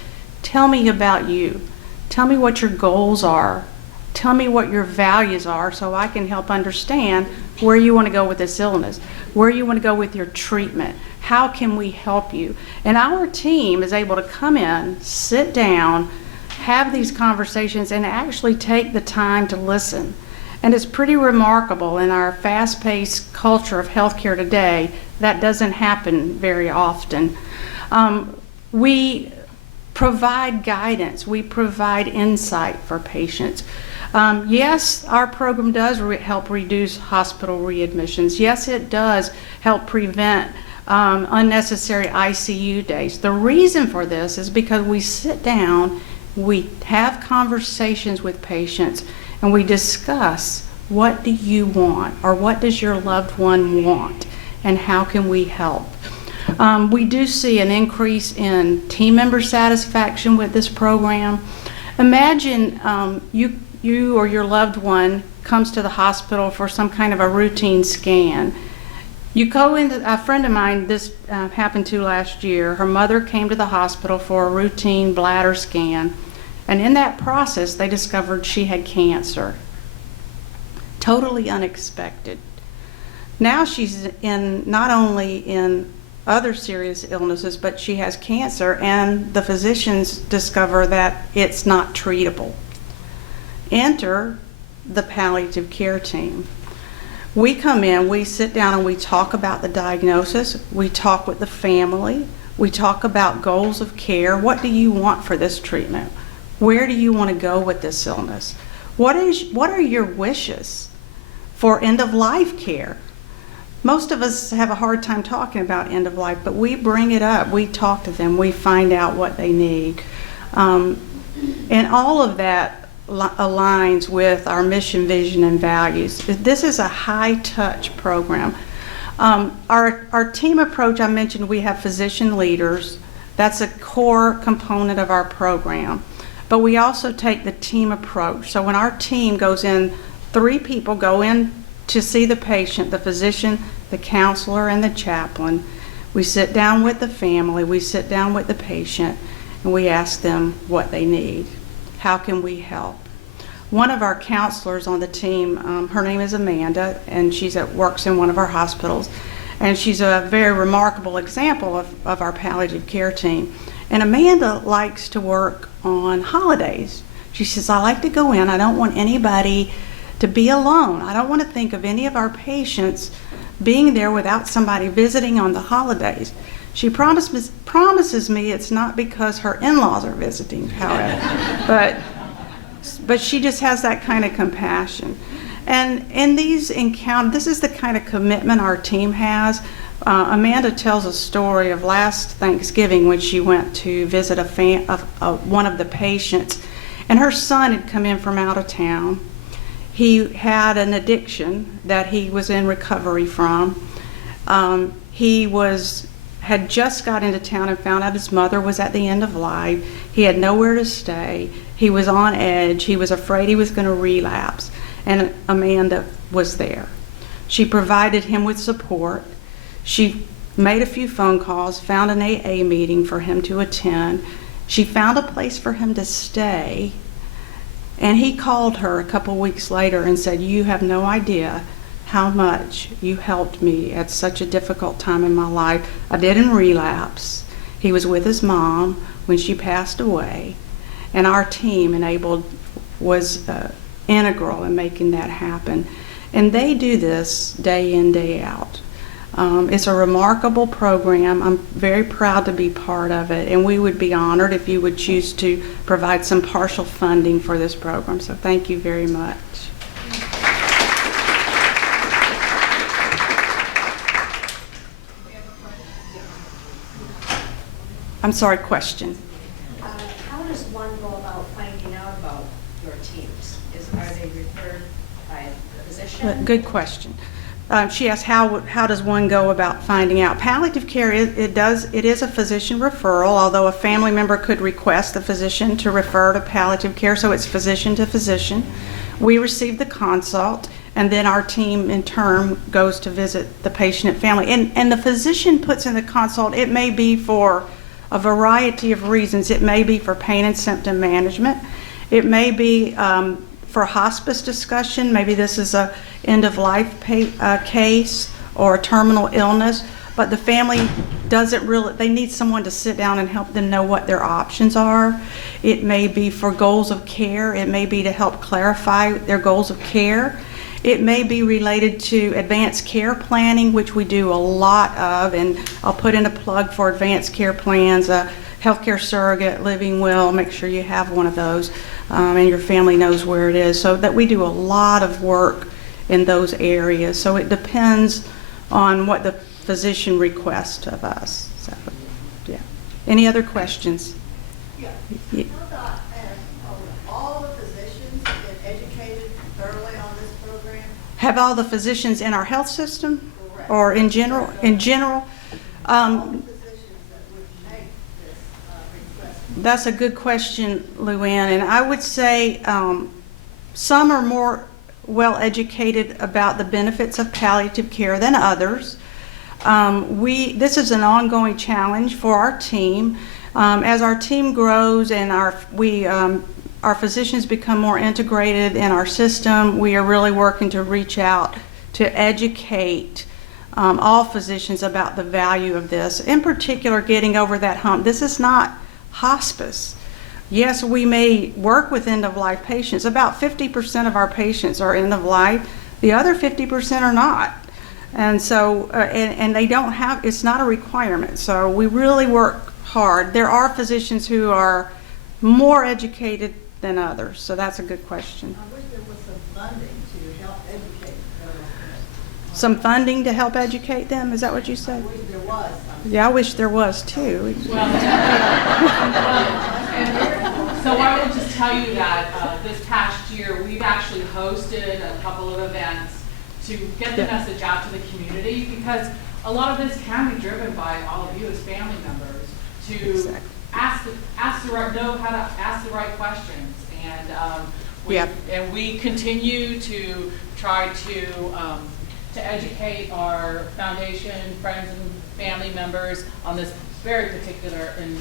"Tell me about you. Tell me what your goals are. Tell me what your values are so I can help understand where you want to go with this illness, where you want to go with your treatment. How can we help you?" And our team is able to come in, sit down, have these conversations, and actually take the time to listen. And it's pretty remarkable in our fast-paced culture of healthcare today, that doesn't happen very often. We provide guidance, we provide insight for patients. Yes, our program does help reduce hospital readmissions. Yes, it does help prevent unnecessary ICU days. The reason for this is because we sit down, we have conversations with patients, and we discuss, what do you want, or what does your loved one want, and how can we help? We do see an increase in team member satisfaction with this program. Imagine you or your loved one comes to the hospital for some kind of a routine scan. You go into, a friend of mine, this happened to last year, her mother came to the hospital for a routine bladder scan, and in that process they discovered she had cancer. Totally unexpected. Now she's not only in other serious illnesses, but she has cancer, and the physicians discover that it's not treatable. Enter the palliative care team. We come in, we sit down, and we talk about the diagnosis, we talk with the family, we talk about goals of care. What do you want for this treatment? Where do you want to go with this illness? What are your wishes for end-of-life care? Most of us have a hard time talking about end of life, but we bring it up, we talk to them, we find out what they need. And all of that aligns with our mission, vision, and values. This is a high-touch program. Our team approach, I mentioned we have physician leaders. That's a core component of our program. But we also take the team approach. So when our team goes in, 3 people go in to see the patient, the physician, the counselor, and the chaplain. We sit down with the family, we sit down with the patient, and we ask them what they need. How can we help? One of our counselors on the team, her name is Amanda, and works in one of our hospitals, and she's a very remarkable example of our palliative care team. And Amanda likes to work on holidays. She says, I like to go in, I don't want anybody to be alone. I don't want to think of any of our patients being there without somebody visiting on the holidays. She promises me it's not because her in-laws are visiting, however, but she just has that kind of compassion. And in these encounters, this is the kind of commitment our team has. Amanda tells a story of last Thanksgiving when she went to visit one of the patients, and her son had come in from out of town. He had an addiction that he was in recovery from. He had just got into town and found out his mother was at the end of life. He had nowhere to stay. He was on edge. He was afraid he was going to relapse. And Amanda was there. She provided him with support. She made a few phone calls, found an AA meeting for him to attend. She found a place for him to stay. And he called her a couple weeks later and said, you have no idea how much you helped me at such a difficult time in my life. I didn't relapse. He was with his mom when she passed away. And our team was integral in making that happen. And they do this day in, day out. It's a remarkable program. I'm very proud to be part of it, and we would be honored if you would choose to provide some partial funding for this program. So thank you very much. I'm sorry, question. How does one go about finding out about your teams? Are they referred by the physician? Good question. She asked, how does one go about finding out? Palliative care, it is a physician referral, although a family member could request the physician to refer to palliative care, so it's physician to physician. We receive the consult, and then our team in turn goes to visit the patient and family. And the physician puts in the consult, it may be for a variety of reasons. It may be for pain and symptom management. It may be for hospice discussion. Maybe this is a end-of-life case or a terminal illness, but the family they need someone to sit down and help them know what their options are. It may be for goals of care. It may be to help clarify their goals of care. It may be related to advanced care planning, which we do a lot of, and I'll put in a plug for advanced care plans, a healthcare surrogate, living will, make sure you have one of those, and your family knows where it is. So that we do a lot of work in those areas. So it depends on what the physician requests of us. So, yeah. Any other questions? Yeah. How about all the physicians been educated thoroughly on this program? Have all the physicians in our health system? Correct. Or in general? In general? All the physicians that would make this request. That's a good question, Luann, and I would say some are more well educated about the benefits of palliative care than others. This is an ongoing challenge for our team. As our team grows and our physicians become more integrated in our system, we are really working to reach out to educate all physicians about the value of this, in particular getting over that hump. This is not hospice. Yes, we may work with end-of-life patients. About 50% of our patients are end-of-life. The other 50% are not. And so, and they don't have, it's not a requirement. So we really work hard. There are physicians who are more educated than others. So that's a good question. I wish there was some funding to help educate them. Some funding to help educate them? Is that what you said? I wish there was some. Yeah, I wish there was too. So I will just tell you that this past year, we've actually hosted a couple of events to get the message out to the community, because a lot of this can be driven by all of you as family members to know how to ask the right questions, and we continue to try to educate our foundation, friends, and family members on this very particular and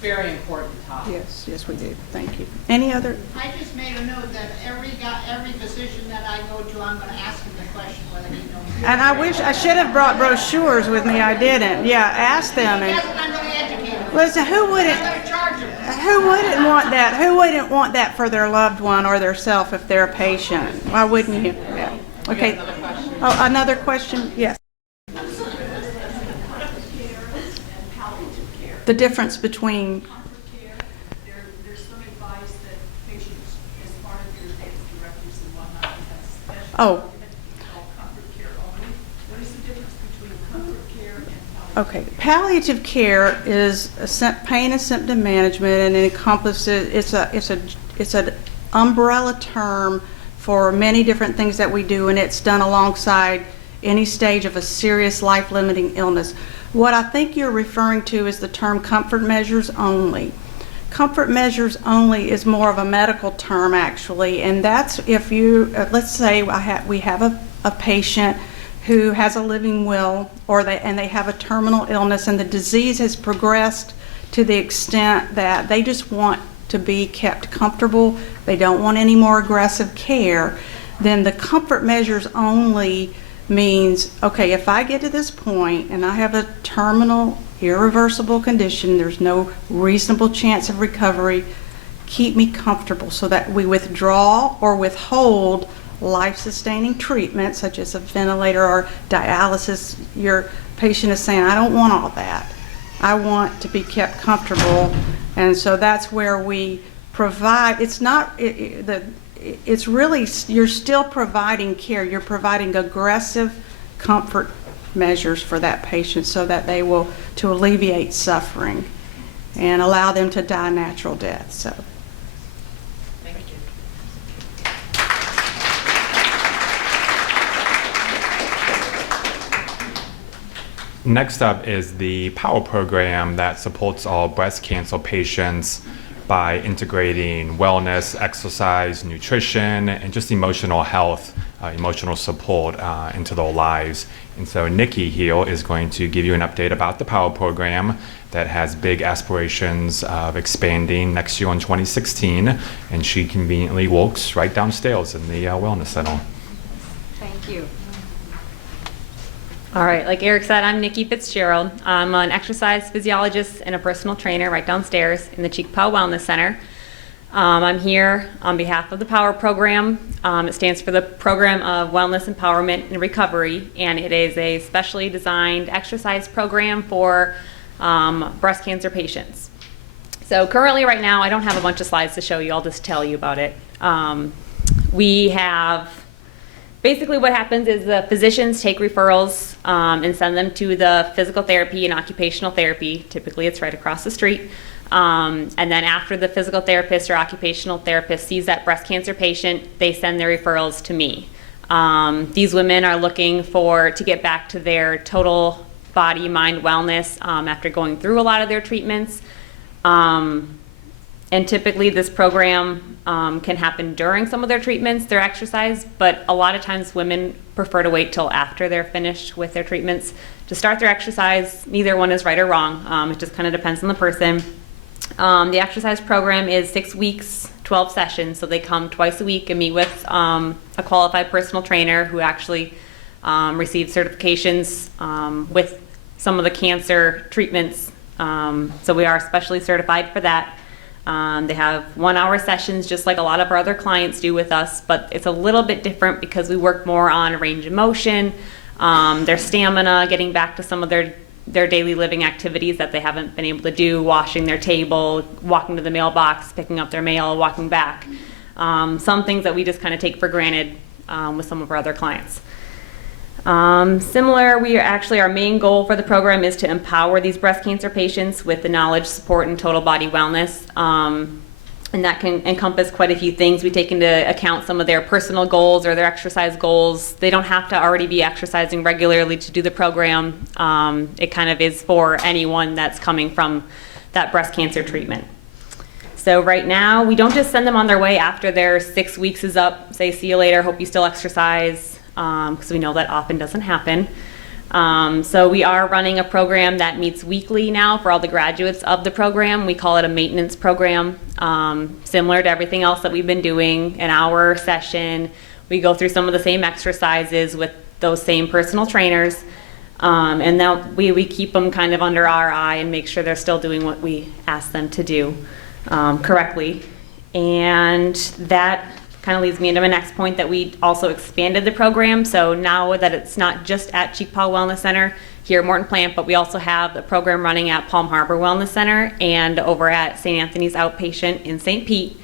very important topic. Yes, yes, we do. Thank you. Any other? I just made a note that every physician that I go to, I'm going to ask him the question whether he knows. And I wish I should have brought brochures with me. I didn't. Yeah, ask them. And I'm going to educate him. listen, who wouldn't? I'm going to charge him. Who wouldn't want that? Who wouldn't want that for their loved one or their self if they're a patient? Why wouldn't you? Yeah. Okay. Oh, another question? Yes. The difference between there's some advice that patients, as part of your advanced directives and whatnot, have special comfort care only. What is the difference between comfort care and palliative? Okay, palliative care is pain and symptom management, and it encompasses it's an umbrella term for many different things that we do, and it's done alongside any stage of a serious life-limiting illness. What I think you're referring to is the term comfort measures only. Comfort measures only is more of a medical term, actually, and that's if you, let's say we have a patient who has a living will, and they have a terminal illness, and the disease has progressed to the extent that they just want to be kept comfortable, they don't want any more aggressive care, then the comfort measures only means, okay, if I get to this point and I have a terminal, irreversible condition, there's no reasonable chance of recovery, keep me comfortable, so that we withdraw or withhold life-sustaining treatment, such as a ventilator or dialysis. Your patient is saying, I don't want all that. I want to be kept comfortable. And so that's where we provide, it's really, you're still providing care. You're providing aggressive comfort measures for that patient so that they will, to alleviate suffering and allow them to die natural death. So. Thank you. Next up is the POWER program that supports all breast cancer patients by integrating wellness, exercise, nutrition, and just emotional health, emotional support into their lives. And so Nikki here is going to give you an update about the POWER program that has big aspirations of expanding next year in 2016, and she conveniently works right downstairs in the Wellness Center. Thank you. All right, like Eric said, I'm Nikki Fitzgerald. I'm an exercise physiologist and a personal trainer right downstairs in the Cheekpaw Wellness Center. I'm here on behalf of the POWER program. It stands for the Program of Wellness, Empowerment, and Recovery, and it is a specially designed exercise program for breast cancer patients. So currently right now, I don't have a bunch of slides to show you. I'll just tell you about it. We have basically what happens is the physicians take referrals and send them to the physical therapy and occupational therapy. Typically it's right across the street. And then after the physical therapist or occupational therapist sees that breast cancer patient, they send their referrals to me. These women are looking to get back to their total body, mind wellness after going through a lot of their treatments. And typically this program can happen during some of their treatments, their exercise, but a lot of times women prefer to wait till after they're finished with their treatments to start their exercise. Neither one is right or wrong. It just kind of depends on the person. The exercise program is 6 weeks, 12 sessions, so they come twice a week and meet with a qualified personal trainer who actually received certifications with some of the cancer treatments. So we are specially certified for that. They have 1-hour sessions just like a lot of our other clients do with us, but it's a little bit different because we work more on range of motion, their stamina, getting back to some of their daily living activities that they haven't been able to do, washing their table, walking to the mailbox, picking up their mail, walking back. Some things that we just kind of take for granted with some of our other clients. Similar, our main goal for the program is to empower these breast cancer patients with the knowledge, support, and total body wellness. And that can encompass quite a few things. We take into account some of their personal goals or their exercise goals. They don't have to already be exercising regularly to do the program. It kind of is for anyone that's coming from that breast cancer treatment. So right now, we don't just send them on their way after their 6 weeks is up, say, see you later, hope you still exercise, because we know that often doesn't happen. So we are running a program that meets weekly now for all the graduates of the program. We call it a maintenance program, similar to everything else that we've been doing, an hour session. We go through some of the same exercises with those same personal trainers. And now we keep them kind of under our eye and make sure they're still doing what we ask them to do correctly. And that kind of leads me into my next point, that we also expanded the program. So now that it's not just at Cheek Paw Wellness Center here at Morton Plant, but we also have the program running at Palm Harbor Wellness Center and over at St. Anthony's Outpatient in St. Pete.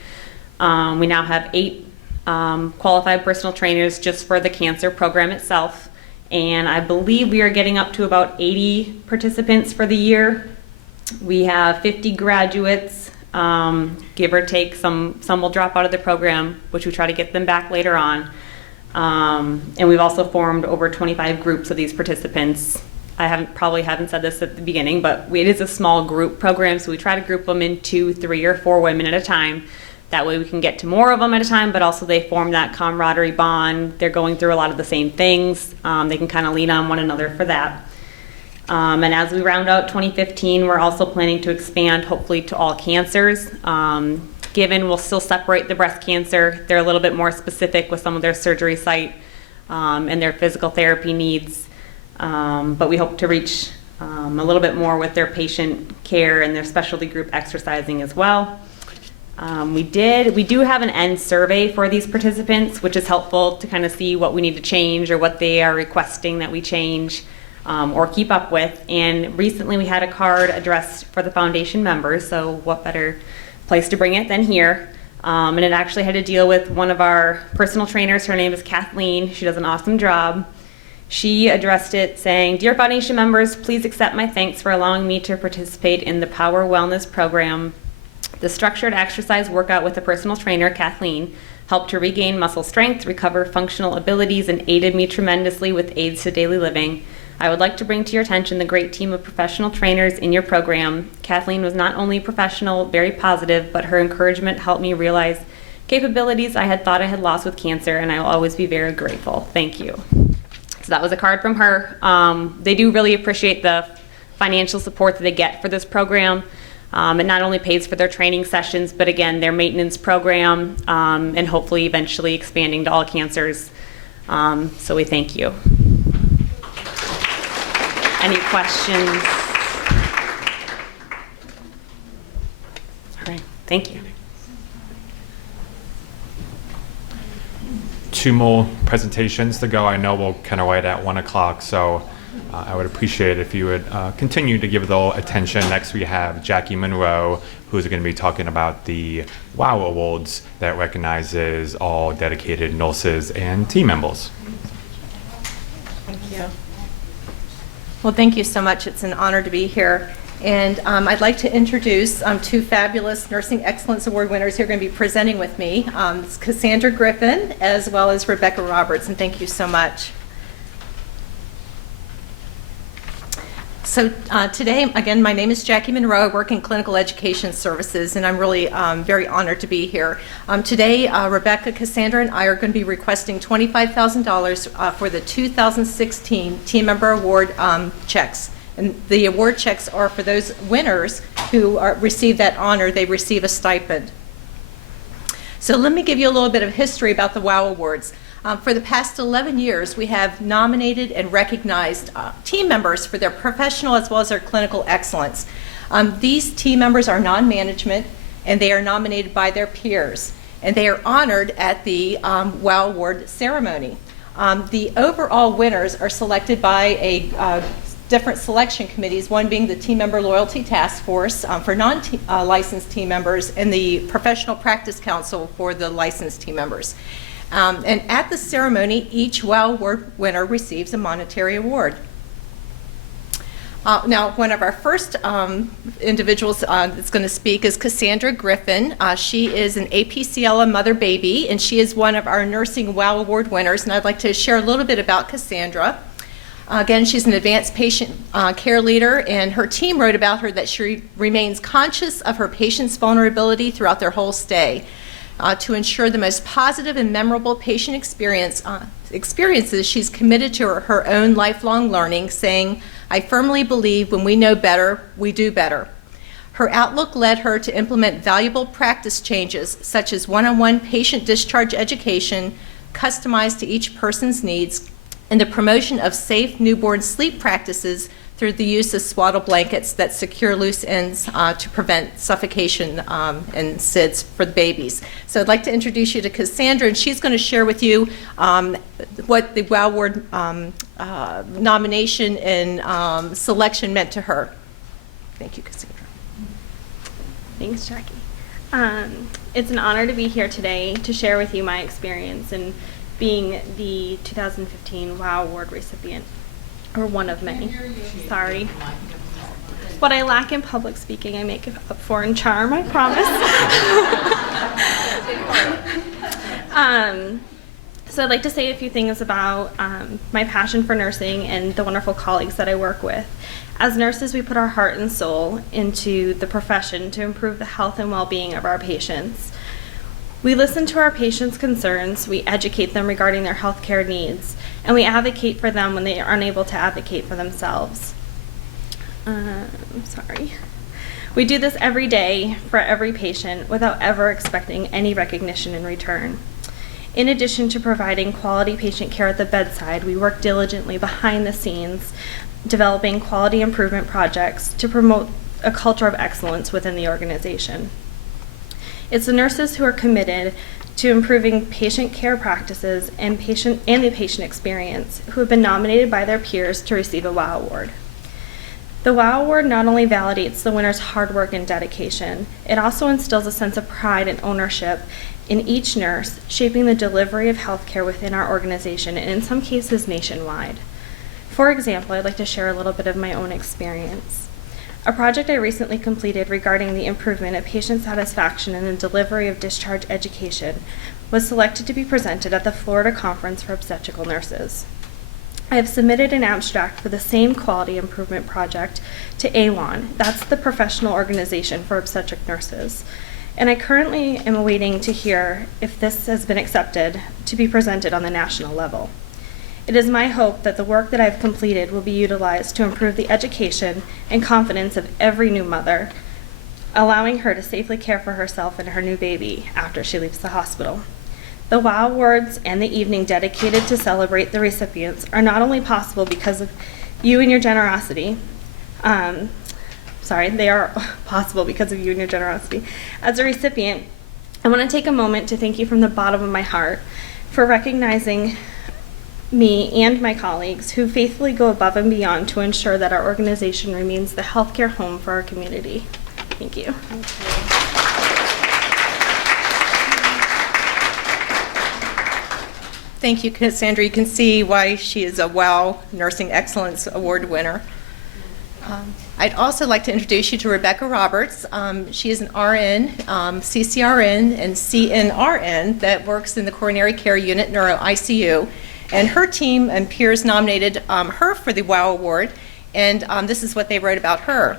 We now have 8 qualified personal trainers just for the cancer program itself. And I believe we are getting up to about 80 participants for the year. We have 50 graduates. Give or take, some will drop out of the program, which we try to get them back later on. And we've also formed over 25 groups of these participants. I probably haven't said this at the beginning, but it is a small group program, so we try to group them in 2, 3, or 4 women at a time. That way we can get to more of them at a time, but also they form that camaraderie bond. They're going through a lot of the same things. They can kind of lean on one another for that. And as we round out 2015, we're also planning to expand, hopefully, to all cancers. Given we'll still separate the breast cancer, they're a little bit more specific with some of their surgery site and their physical therapy needs. But we hope to reach a little bit more with their patient care and their specialty group exercising as well. We do have an end survey for these participants, which is helpful to kind of see what we need to change or what they are requesting that we change. Or keep up with. And recently we had a card addressed for the foundation members, so what better place to bring it than here. And it actually had to deal with one of our personal trainers. Her name is Kathleen. She does an awesome job. She addressed it saying, "Dear foundation members, please accept my thanks for allowing me to participate in the Power Wellness program. The structured exercise workout with the personal trainer, Kathleen, helped to regain muscle strength, recover functional abilities, and aided me tremendously with aids to daily living. I would like to bring to your attention the great team of professional trainers in your program. Kathleen was not only professional, very positive, but her encouragement helped me realize capabilities I had thought I had lost with cancer, and I will always be very grateful. Thank you." So that was a card from her. They do really appreciate the financial support that they get for this program. It not only pays for their training sessions, but again, their maintenance program, and hopefully eventually expanding to all cancers. So we thank you. Any questions? All right, thank you. 2 more presentations to go. I know we'll kind of wait at 1 o'clock, so I would appreciate it if you would continue to give it a little attention. Next we have Jackie Monroe, who's going to be talking about the WOW Awards that recognizes all dedicated nurses and team members. Thank you. Well, thank you so much. It's an honor to be here. And I'd like to introduce 2 fabulous Nursing Excellence Award winners who are going to be presenting with me. It's Cassandra Griffin as well as Rebecca Roberts, and thank you so much. So today, again, my name is Jackie Monroe. I work in clinical education services, and I'm really very honored to be here. Today, Rebecca, Cassandra, and I are going to be requesting $25,000 for the 2016 Team Member Award checks. And the award checks are for those winners who receive that honor. They receive a stipend. So let me give you a little bit of history about the WOW Awards. For the past 11 years, we have nominated and recognized team members for their professional as well as their clinical excellence. These team members are non-management, and they are nominated by their peers, and they are honored at the WOW Award ceremony. The overall winners are selected by different selection committees, one being the Team Member Loyalty Task Force for non-licensed team members and the Professional Practice Council for the licensed team members. And at the ceremony, each WOW Award winner receives a monetary award. Now, one of our first individuals that's going to speak is Cassandra Griffin. She is an APCLA mother baby, and she is one of our Nursing WOW Award winners, and I'd like to share a little bit about Cassandra. Again, she's an advanced patient care leader, and her team wrote about her that she remains conscious of her patients' vulnerability throughout their whole stay. To ensure the most positive and memorable patient experiences, she's committed to her own lifelong learning, saying, "I firmly believe when we know better, we do better." Her outlook led her to implement valuable practice changes, such as one-on-one patient discharge education, customized to each person's needs, and the promotion of safe newborn sleep practices through the use of swaddle blankets that secure loose ends to prevent suffocation and SIDS for the babies. So I'd like to introduce you to Cassandra, and she's going to share with you what the WOW Award nomination and selection meant to her. Thank you, Cassandra. Thanks, Jackie. It's an honor to be here today to share with you my experience in being the 2015 WOW Award recipient. Or one of many. Sorry. What I lack in public speaking, I make up for in charm, I promise. So I'd like to say a few things about my passion for nursing and the wonderful colleagues that I work with. As nurses, we put our heart and soul into the profession to improve the health and well-being of our patients. We listen to our patients' concerns, we educate them regarding their healthcare needs, and we advocate for them when they are unable to advocate for themselves. We do this every day for every patient without ever expecting any recognition in return. In addition to providing quality patient care at the bedside, we work diligently behind the scenes, developing quality improvement projects to promote a culture of excellence within the organization. It's the nurses who are committed to improving patient care practices and the patient experience who have been nominated by their peers to receive a WOW Award. The WOW Award not only validates the winner's hard work and dedication, it also instills a sense of pride and ownership in each nurse, shaping the delivery of healthcare within our organization and in some cases nationwide. For example, I'd like to share a little bit of my own experience. A project I recently completed regarding the improvement of patient satisfaction in the delivery of discharge education was selected to be presented at the Florida Conference for Obstetrical Nurses. I have submitted an abstract for the same quality improvement project to AWON, that's the professional organization for obstetric nurses, and I currently am waiting to hear if this has been accepted to be presented on the national level. It is my hope that the work that I've completed will be utilized to improve the education and confidence of every new mother, allowing her to safely care for herself and her new baby after she leaves the hospital. The WOW Awards and the evening dedicated to celebrate the recipients are not only possible because of you and your generosity, they are possible because of you and your generosity. As a recipient, I want to take a moment to thank you from the bottom of my heart for recognizing me and my colleagues who faithfully go above and beyond to ensure that our organization remains the healthcare home for our community. Thank you. Thank you, Cassandra. You can see why she is a WOW Nursing Excellence Award winner. I'd also like to introduce you to Rebecca Roberts. She is an RN, CCRN, and CNRN that works in the coronary care unit, neuro ICU. And her team and peers nominated her for the WOW Award, and this is what they wrote about her.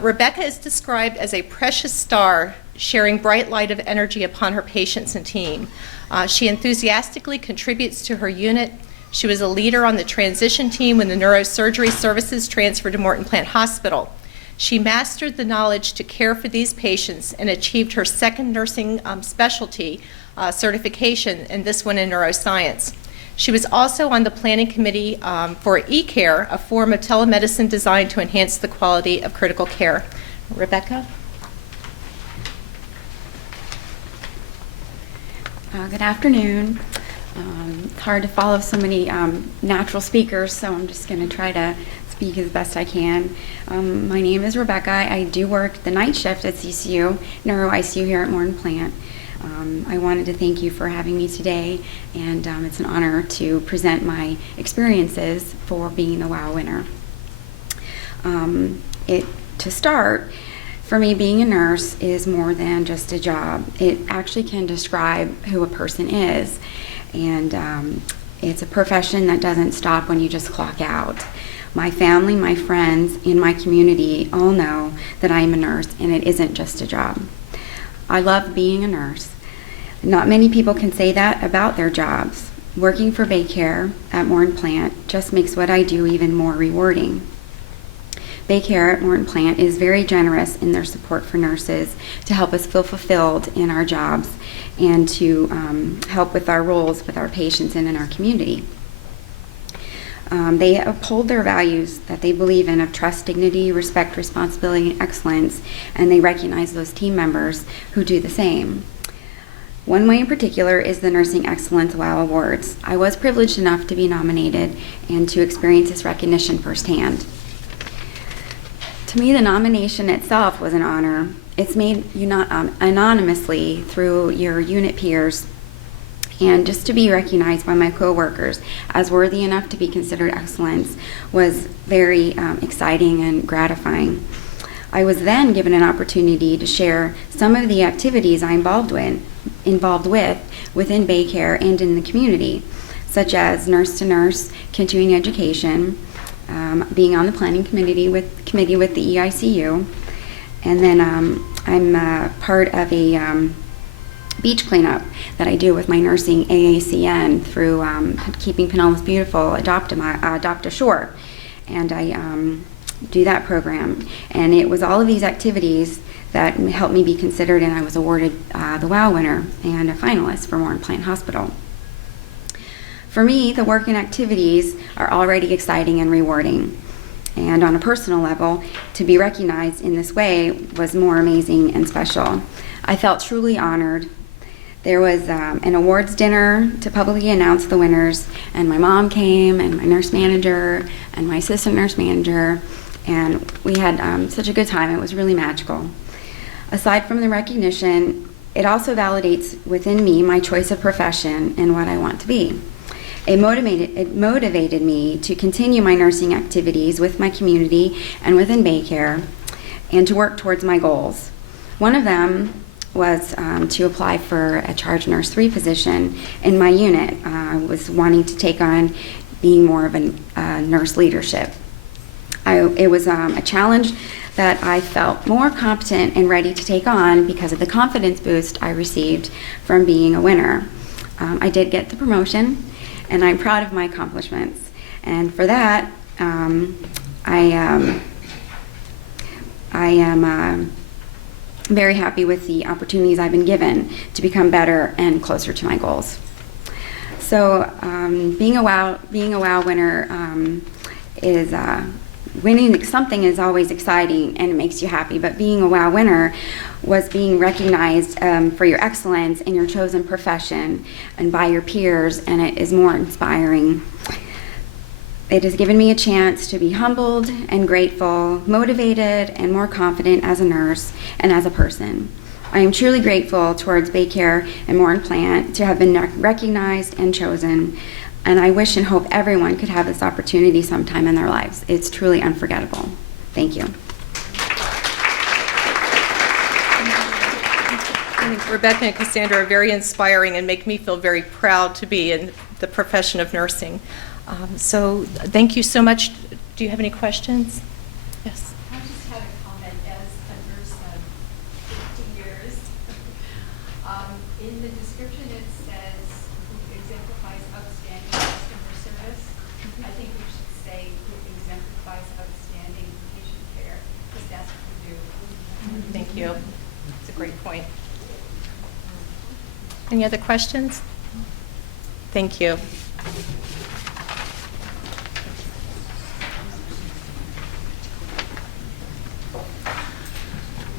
Rebecca is described as a precious star, sharing bright light of energy upon her patients and team. She enthusiastically contributes to her unit. She was a leader on the transition team when the neurosurgery services transferred to Morton Plant Hospital. She mastered the knowledge to care for these patients and achieved her second nursing specialty certification, and this one in neuroscience. She was also on the planning committee for eCare, a form of telemedicine designed to enhance the quality of critical care. Rebecca? Good afternoon. It's hard to follow so many natural speakers, so I'm just going to try to speak as best I can. My name is Rebecca. I do work the night shift at CCU, Neuro ICU here at Morton Plant. I wanted to thank you for having me today, and it's an honor to present my experiences for being the WOW winner. To start, for me, being a nurse is more than just a job. It actually can describe who a person is, and it's a profession that doesn't stop when you just clock out. My family, my friends, and my community all know that I'm a nurse, and it isn't just a job. I love being a nurse. Not many people can say that about their jobs. Working for Baycare at Morton Plant just makes what I do even more rewarding. Baycare at Morton Plant is very generous in their support for nurses to help us feel fulfilled in our jobs and to help with our roles with our patients and in our community. They uphold their values that they believe in of trust, dignity, respect, responsibility, and excellence, and they recognize those team members who do the same. One way in particular is the Nursing Excellence WOW Awards. I was privileged enough to be nominated and to experience this recognition firsthand. To me, the nomination itself was an honor. It's made anonymously through your unit peers, and just to be recognized by my coworkers as worthy enough to be considered excellence was very exciting and gratifying. I was then given an opportunity to share some of the activities I'm involved with within Baycare and in the community, such as nurse-to-nurse continuing education, being on the planning committee with the EICU, and then I'm part of a beach cleanup that I do with my nursing AACN through Keeping Pinellas Beautiful, Adopt a Shore, and I do that program. And it was all of these activities that helped me be considered, and I was awarded the WOW winner and a finalist for Morton Plant Hospital. For me, the work and activities are already exciting and rewarding. And on a personal level, to be recognized in this way was more amazing and special. I felt truly honored. There was an awards dinner to publicly announce the winners, and my mom came, and my nurse manager, and my assistant nurse manager, and we had such a good time. It was really magical. Aside from the recognition, it also validates within me my choice of profession and what I want to be. It motivated me to continue my nursing activities with my community and within Baycare and to work towards my goals. One of them was to apply for a charge nurse 3 position in my unit. I was wanting to take on being more of a nurse leadership. It was a challenge that I felt more competent and ready to take on because of the confidence boost I received from being a winner. I did get the promotion, and I'm proud of my accomplishments. And for that, I am very happy with the opportunities I've been given to become better and closer to my goals. So being a WOW winner is winning something is always exciting and it makes you happy, but being a WOW winner was being recognized for your excellence in your chosen profession and by your peers, and it is more inspiring. It has given me a chance to be humbled and grateful, motivated, and more confident as a nurse and as a person. I am truly grateful towards Baycare and Morton Plant to have been recognized and chosen, and I wish and hope everyone could have this opportunity sometime in their lives. It's truly unforgettable. Thank you. I think Rebecca and Cassandra are very inspiring and make me feel very proud to be in the profession of nursing. So thank you so much. Do you have any questions? Yes. I just had a comment as a nurse of 50 years. In the description it says who exemplifies outstanding customer service. I think we should say who exemplifies outstanding patient care, because that's what we do. Thank you. That's a great point. Any other questions? Thank you.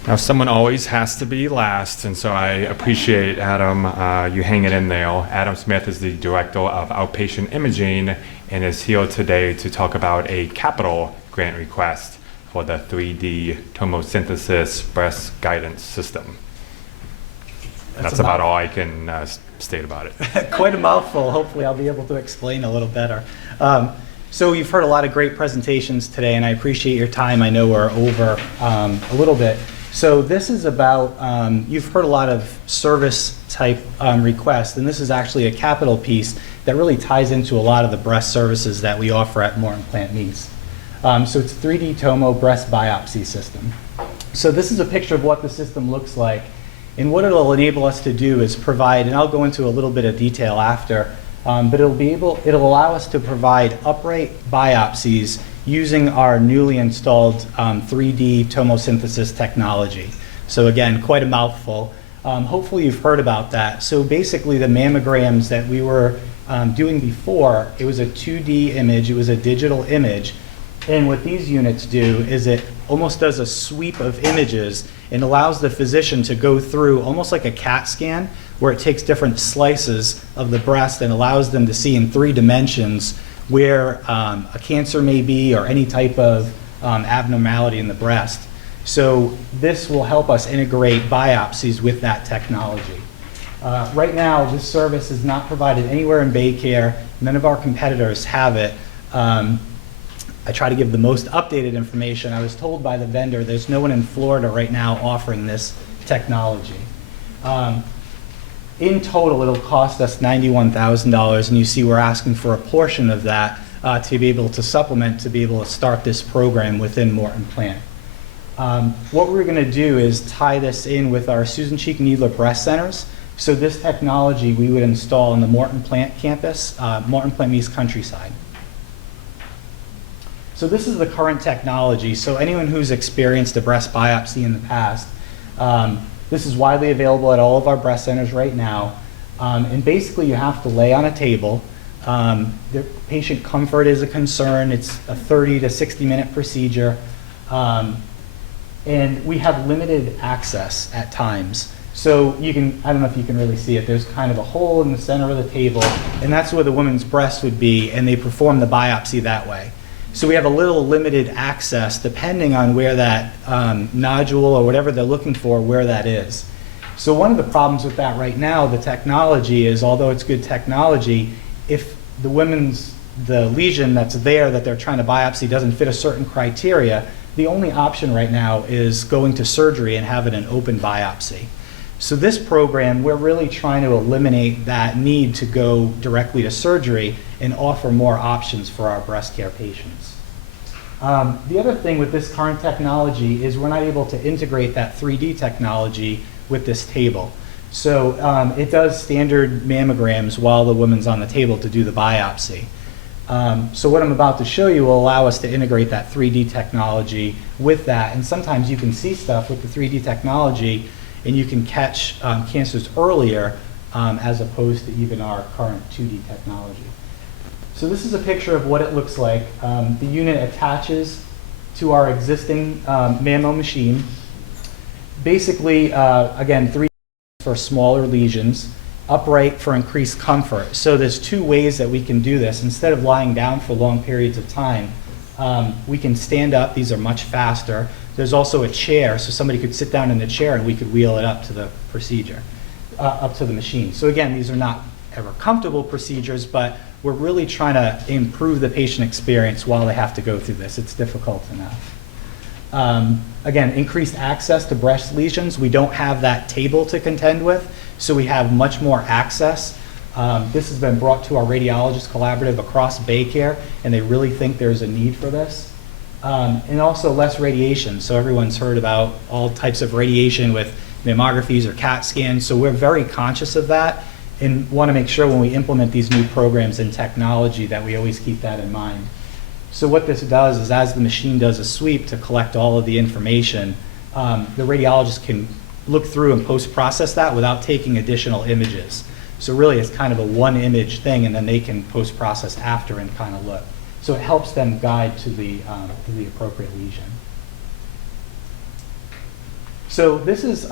Now, someone always has to be last, and so I appreciate, Adam, you hanging in there. Adam Smith is the Director of Outpatient Imaging and is here today to talk about a capital grant request for the 3D tomosynthesis breast guidance system. That's about all I can state about it. Quite a mouthful. Hopefully I'll be able to explain a little better. So you've heard a lot of great presentations today, and I appreciate your time. I know we're over a little bit. So this is about, you've heard a lot of service type requests, and this is actually a capital piece that really ties into a lot of the breast services that we offer at Morton Plant Mease. So it's a 3D tomo breast biopsy system. So this is a picture of what the system looks like. And what it'll enable us to do is provide, and I'll go into a little bit of detail after, but it'll allow us to provide upright biopsies using our newly installed 3D tomosynthesis technology. So again, quite a mouthful. Hopefully you've heard about that. So basically the mammograms that we were doing before, it was a 2D image, it was a digital image. And what these units do is it almost does a sweep of images and allows the physician to go through almost like a CAT scan, where it takes different slices of the breast and allows them to see in 3 dimensions where a cancer may be or any type of abnormality in the breast. So this will help us integrate biopsies with that technology. Right now, this service is not provided anywhere in Baycare. None of our competitors have it. I try to give the most updated information. I was told by the vendor there's no one in Florida right now offering this technology. In total, it'll cost us $91,000, and you see we're asking for a portion of that to be able to supplement, to be able to start this program within Morton Plant. What we're going to do is tie this in with our Susan Cheek Needler breast centers. So this technology we would install in the Morton Plant campus, Morton Plant Mease countryside. So this is the current technology. So anyone who's experienced a breast biopsy in the past, this is widely available at all of our breast centers right now. And basically you have to lay on a table. The patient comfort is a concern. It's a 30 to 60-minute procedure. And we have limited access at times. So you can, I don't know if you can really see it, there's kind of a hole in the center of the table, and that's where the woman's breast would be, and they perform the biopsy that way. So we have a little limited access depending on where that nodule or whatever they're looking for, where that is. So one of the problems with that right now, the technology is, although it's good technology, if the lesion that's there that they're trying to biopsy doesn't fit a certain criteria, the only option right now is going to surgery and having an open biopsy. So this program, we're really trying to eliminate that need to go directly to surgery and offer more options for our breast care patients. The other thing with this current technology is we're not able to integrate that 3D technology with this table. So it does standard mammograms while the woman's on the table to do the biopsy. So what I'm about to show you will allow us to integrate that 3D technology with that. And sometimes you can see stuff with the 3D technology and you can catch cancers earlier as opposed to even our current 2D technology. So this is a picture of what it looks like. The unit attaches to our existing mammo machine. Basically, again, 3D for smaller lesions, upright for increased comfort. So there's 2 ways that we can do this. Instead of lying down for long periods of time, we can stand up. These are much faster. There's also a chair, so somebody could sit down in the chair and we could wheel it up to the procedure, up to the machine. So again, these are not ever comfortable procedures, but we're really trying to improve the patient experience while they have to go through this. It's difficult enough. Again, increased access to breast lesions. We don't have that table to contend with, so we have much more access. This has been brought to our radiologist collaborative across Baycare, and they really think there's a need for this. And also less radiation. So everyone's heard about all types of radiation with mammographies or CAT scans. So we're very conscious of that and want to make sure when we implement these new programs and technology that we always keep that in mind. So what this does is as the machine does a sweep to collect all of the information, the radiologist can look through and post-process that without taking additional images. So really, it's kind of a one-image thing, and then they can post-process after and kind of look. So it helps them guide to the appropriate lesion. So this is,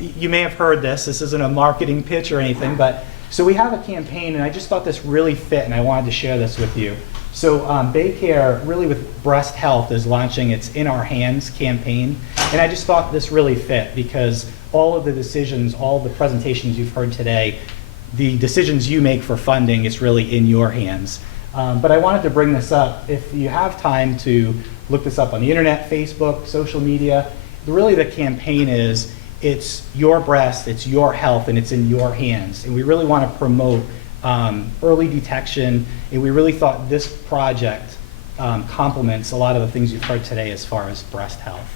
you may have heard this. This isn't a marketing pitch or anything, but so we have a campaign, and I just thought this really fit, and I wanted to share this with you. So Baycare, really with breast health, is launching its In Our Hands campaign, and I just thought this really fit because all of the decisions, all the presentations you've heard today, the decisions you make for funding is really in your hands. But I wanted to bring this up. If you have time to look this up on the internet, Facebook, social media, really the campaign is, it's your breast, it's your health, and it's in your hands. And we really want to promote early detection, and we really thought this project complements a lot of the things you've heard today as far as breast health.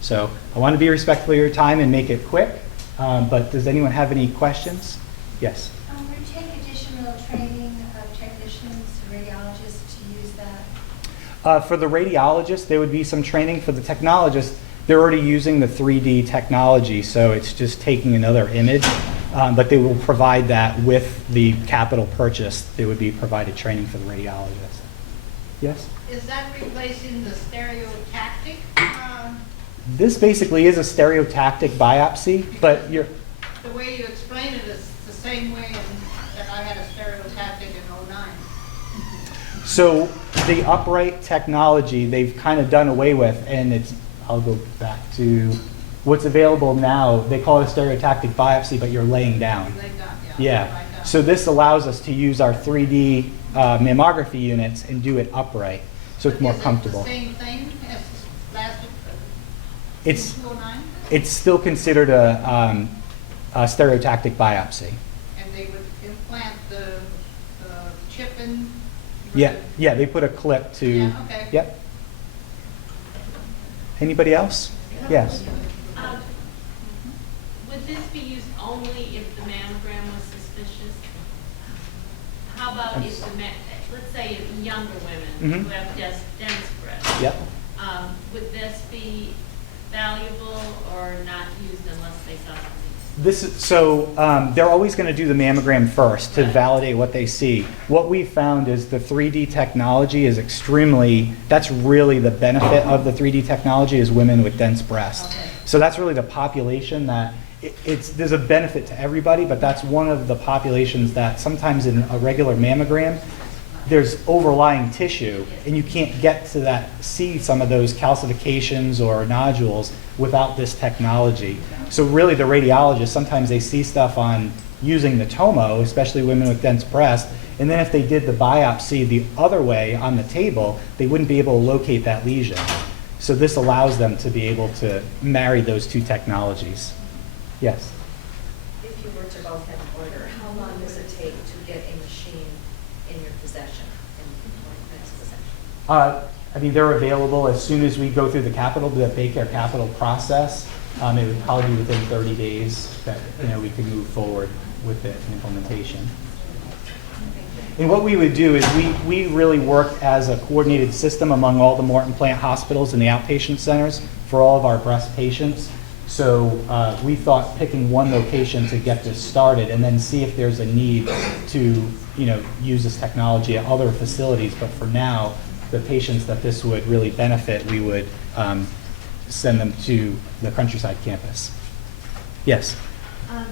So I want to be respectful of your time and make it quick, but does anyone have any questions? Yes? Would you take additional training of technicians, radiologists to use that? For the radiologist, there would be some training. For the technologist, they're already using the 3D technology, so it's just taking another image, but they will provide that with the capital purchase. There would be provided training for the radiologist. Yes? Is that replacing the stereotactic? This basically is a stereotactic biopsy, but you're... The way you explain it is the same way that I had a stereotactic in '09. So the upright technology they've kind of done away with, and it's, I'll go back to what's available now. They call it a stereotactic biopsy, but you're laying down. Laying down, Yeah. So this allows us to use our 3D mammography units and do it upright, so it's more comfortable. Is it the same thing as last It's 2009? it's still considered a stereotactic biopsy. And they would implant the chip in? Yeah, yeah. They put a clip to. Yeah, okay. Yep. Anybody else? Yes. Would this be used only if the mammogram was suspicious? How about if let's say younger women who have dense breasts? Yep. Would this be valuable or not used unless they saw something? This is, so they're always going to do the mammogram first to validate what they see. What we've found is the 3D technology is extremely, that's really the benefit of the 3D technology is women with dense breasts. Okay. So that's really the population that, there's a benefit to everybody, but that's one of the populations that sometimes in a regular mammogram, there's overlying tissue, and you can't get to that, see some of those calcifications or nodules without this technology. So really the radiologists, sometimes they see stuff on using the tomo, especially women with dense breasts, and then if they did the biopsy the other way on the table, they wouldn't be able to locate that lesion. So this allows them to be able to marry those two technologies. Yes? If you were to both have an order, how long does it take to get a machine in your possession, in Morton Plant's possession? I mean, they're available as soon as we go through the Baycare capital process. It would probably be within 30 days that we could move forward with the implementation. And what we would do is we really work as a coordinated system among all the Morton Plant hospitals and the outpatient centers for all of our breast patients. So we thought picking one location to get this started and then see if there's a need to use this technology at other facilities. But for now, the patients that this would really benefit, we would send them to the Countryside campus. Yes?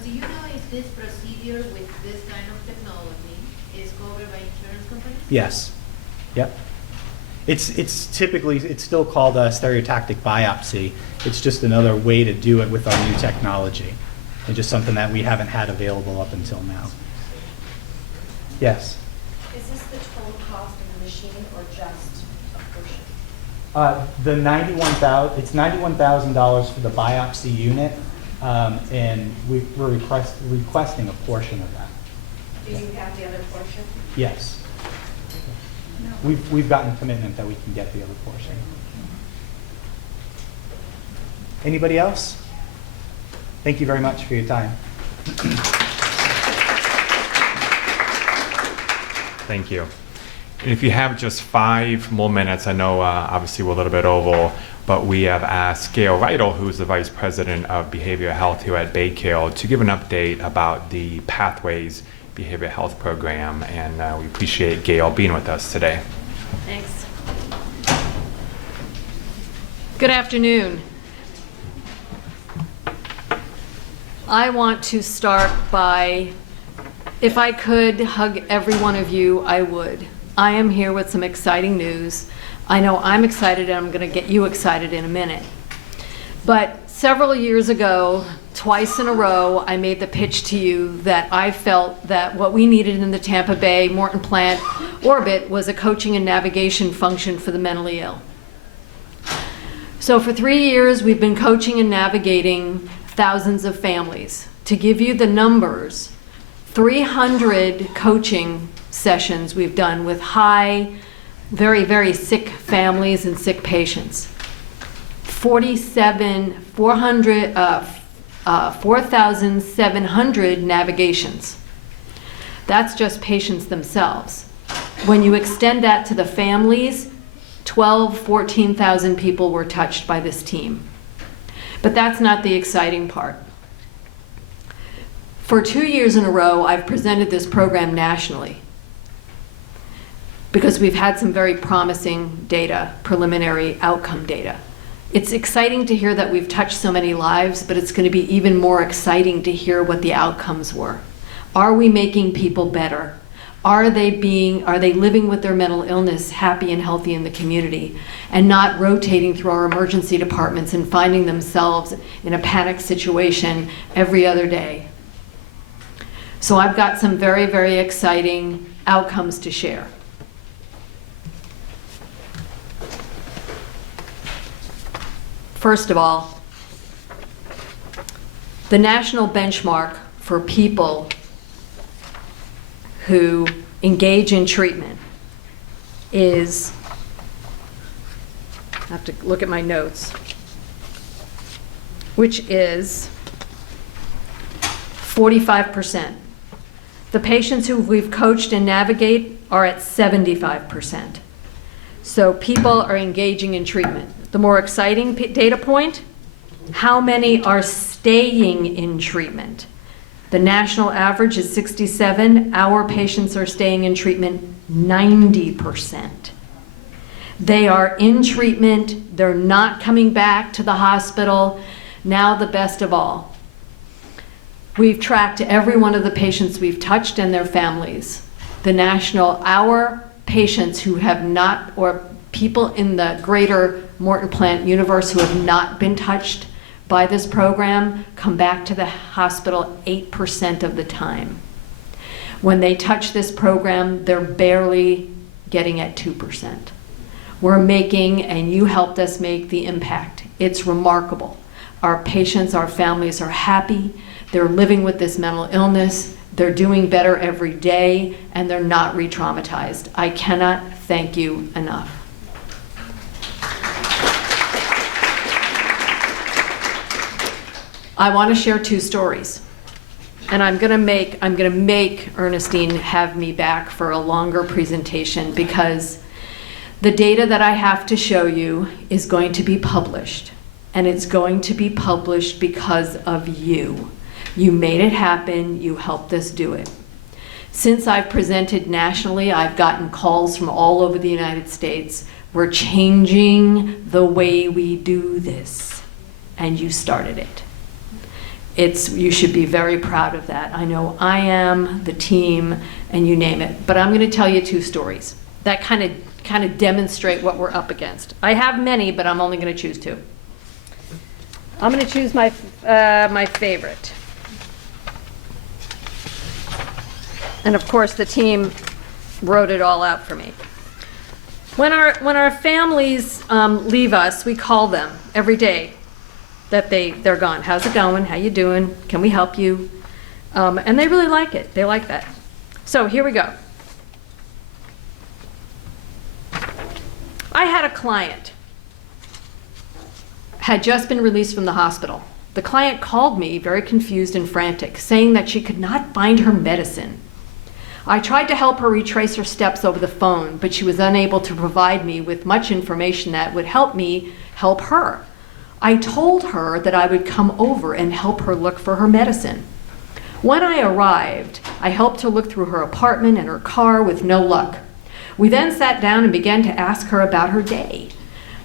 Do you know if this procedure with this kind of technology is covered by insurance companies? Yes. Yep. It's typically, it's still called a stereotactic biopsy. It's just another way to do it with our new technology, and just something that we haven't had available up until now. Yes? Is this the total cost of the machine or just a portion? The it's $91,000 for the biopsy unit, and we're requesting a portion of that. Do you have the other portion? Yes. We've gotten commitment that we can get the other portion. Anybody else? Thank you very much for your time. Thank you. If you have just 5 more minutes, I know obviously we're a little bit over, but we have asked Gail Riedel, who's the Vice President of Behavioral Health here at Baykill, to give an update about the Pathways Behavioral Health Program, and we appreciate Gail being with us today. Thanks. Good afternoon. I want to start by, if I could hug every one of you, I would. I am here with some exciting news. I know I'm excited, and I'm going to get you excited in a minute. But several years ago, twice in a row, I made the pitch to you that I felt that what we needed in the Tampa Bay Morton Plant orbit was a coaching and navigation function for the mentally ill. So for 3 years, we've been coaching and navigating thousands of families. To give you the numbers, 300 coaching sessions we've done with very, very sick families and sick patients. 4,700 navigations. That's just patients themselves. When you extend that to the families, 14,000 people were touched by this team. But that's not the exciting part. For 2 years in a row, I've presented this program nationally because we've had some very promising data, preliminary outcome data. It's exciting to hear that we've touched so many lives, but it's going to be even more exciting to hear what the outcomes were. Are we making people better? Are they living with their mental illness happy and healthy in the community and not rotating through our emergency departments and finding themselves in a panic situation every other day? So I've got some very, very exciting outcomes to share. First of all, the national benchmark for people who engage in treatment is, I have to look at my notes, which is 45%. The patients who we've coached and navigate are at 75%. So people are engaging in treatment. The more exciting data point, how many are staying in treatment? The national average is 67. Our patients are staying in treatment 90%. They are in treatment. They're not coming back to the hospital. Now the best of all, we've tracked every one of the patients we've touched and their families. Our patients who have not, or people in the greater Morton Plant universe who have not been touched by this program, come back to the hospital 8% of the time. When they touch this program, they're barely getting at 2%. We're making, and you helped us make, the impact. It's remarkable. Our patients, our families are happy. They're living with this mental illness. They're doing better every day, and they're not re-traumatized. I cannot thank you enough. I want to share 2 stories, and I'm going to make Ernestine have me back for a longer presentation because the data that I have to show you is going to be published, and it's going to be published because of you. You made it happen. You helped us do it. Since I've presented nationally, I've gotten calls from all over the United States. We're changing the way we do this, and you started it. You should be very proud of that. I know I am, the team, and you name it. But I'm going to tell you 2 stories that kind of demonstrate what we're up against. I have many, but I'm only going to choose 2. I'm going to choose my favorite. And of course, the team wrote it all out for me. When our families leave us, we call them every day that they're gone. How's it going? How you doing? Can we help you? And they really like it. They like that. So here we go. I had a client, had just been released from the hospital. The client called me very confused and frantic, saying that she could not find her medicine. I tried to help her retrace her steps over the phone, but she was unable to provide me with much information that would help me help her. I told her that I would come over and help her look for her medicine. When I arrived, I helped her look through her apartment and her car with no luck. We then sat down and began to ask her about her day.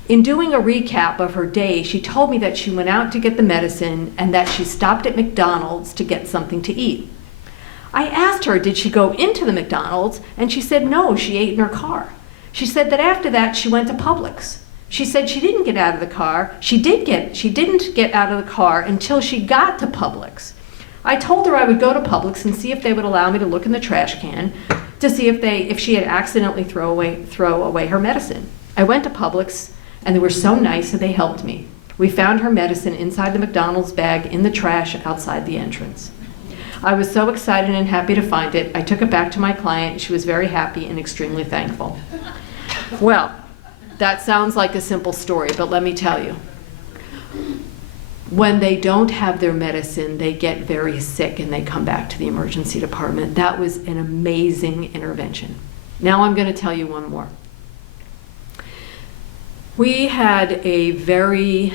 In doing a recap of her day, she told me that she went out to get the medicine and that she stopped at McDonald's to get something to eat. I asked her, did she go into the McDonald's? And she said no, she ate in her car. She said that after that she went to Publix. She said she didn't get out of the car. She didn't get out of the car until she got to Publix. I told her I would go to Publix and see if they would allow me to look in the trash can to see if she had accidentally throw away her medicine. I went to Publix and they were so nice that they helped me. We found her medicine inside the McDonald's bag in the trash outside the entrance. I was so excited and happy to find it. I took it back to my client. She was very happy and extremely thankful. Well, that sounds like a simple story, but let me tell you. When they don't have their medicine, they get very sick and they come back to the emergency department. That was an amazing intervention. Now I'm going to tell you one more. We had a very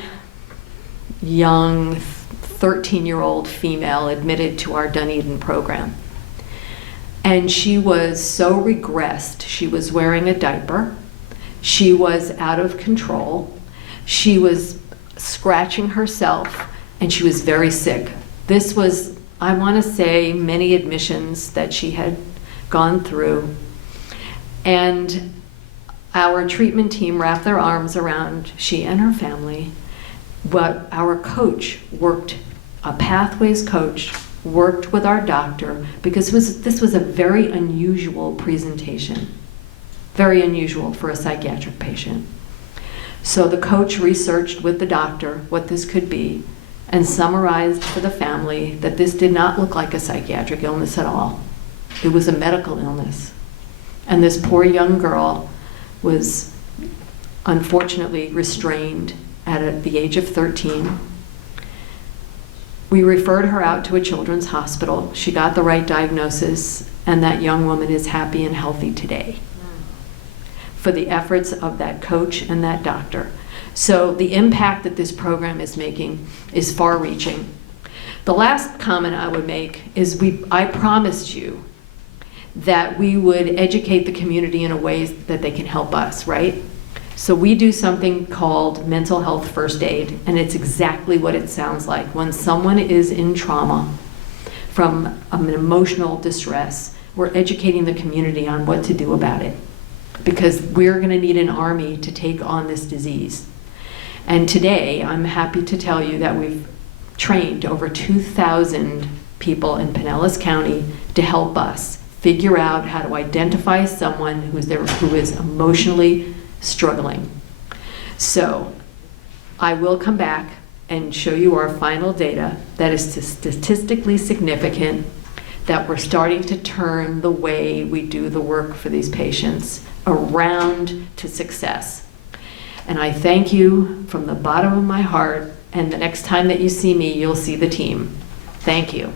young 13-year-old female admitted to our Dunedin program. And she was so regressed. She was wearing a diaper. She was out of control. She was scratching herself, and she was very sick. This was, I want to say, many admissions that she had gone through. And our treatment team wrapped their arms around she and her family. But our coach worked, a Pathways coach, worked with our doctor because this was a very unusual presentation. Very unusual for a psychiatric patient. So the coach researched with the doctor what this could be and summarized for the family that this did not look like a psychiatric illness at all. It was a medical illness. And this poor young girl was unfortunately restrained at the age of 13. We referred her out to a children's hospital. She got the right diagnosis, and that young woman is happy and healthy today for the efforts of that coach and that doctor. So the impact that this program is making is far-reaching. The last comment I would make is I promised you that we would educate the community in a way that they can help us, right? So we do something called mental health first aid, and it's exactly what it sounds like. When someone is in trauma from an emotional distress, we're educating the community on what to do about it, because we're going to need an army to take on this disease. And today, I'm happy to tell you that we've trained over 2,000 people in Pinellas County to help us figure out how to identify someone who is emotionally struggling. So I will come back and show you our final data that is statistically significant, that we're starting to turn the way we do the work for these patients around to success. And I thank you from the bottom of my heart, and the next time that you see me, you'll see the team. Thank you.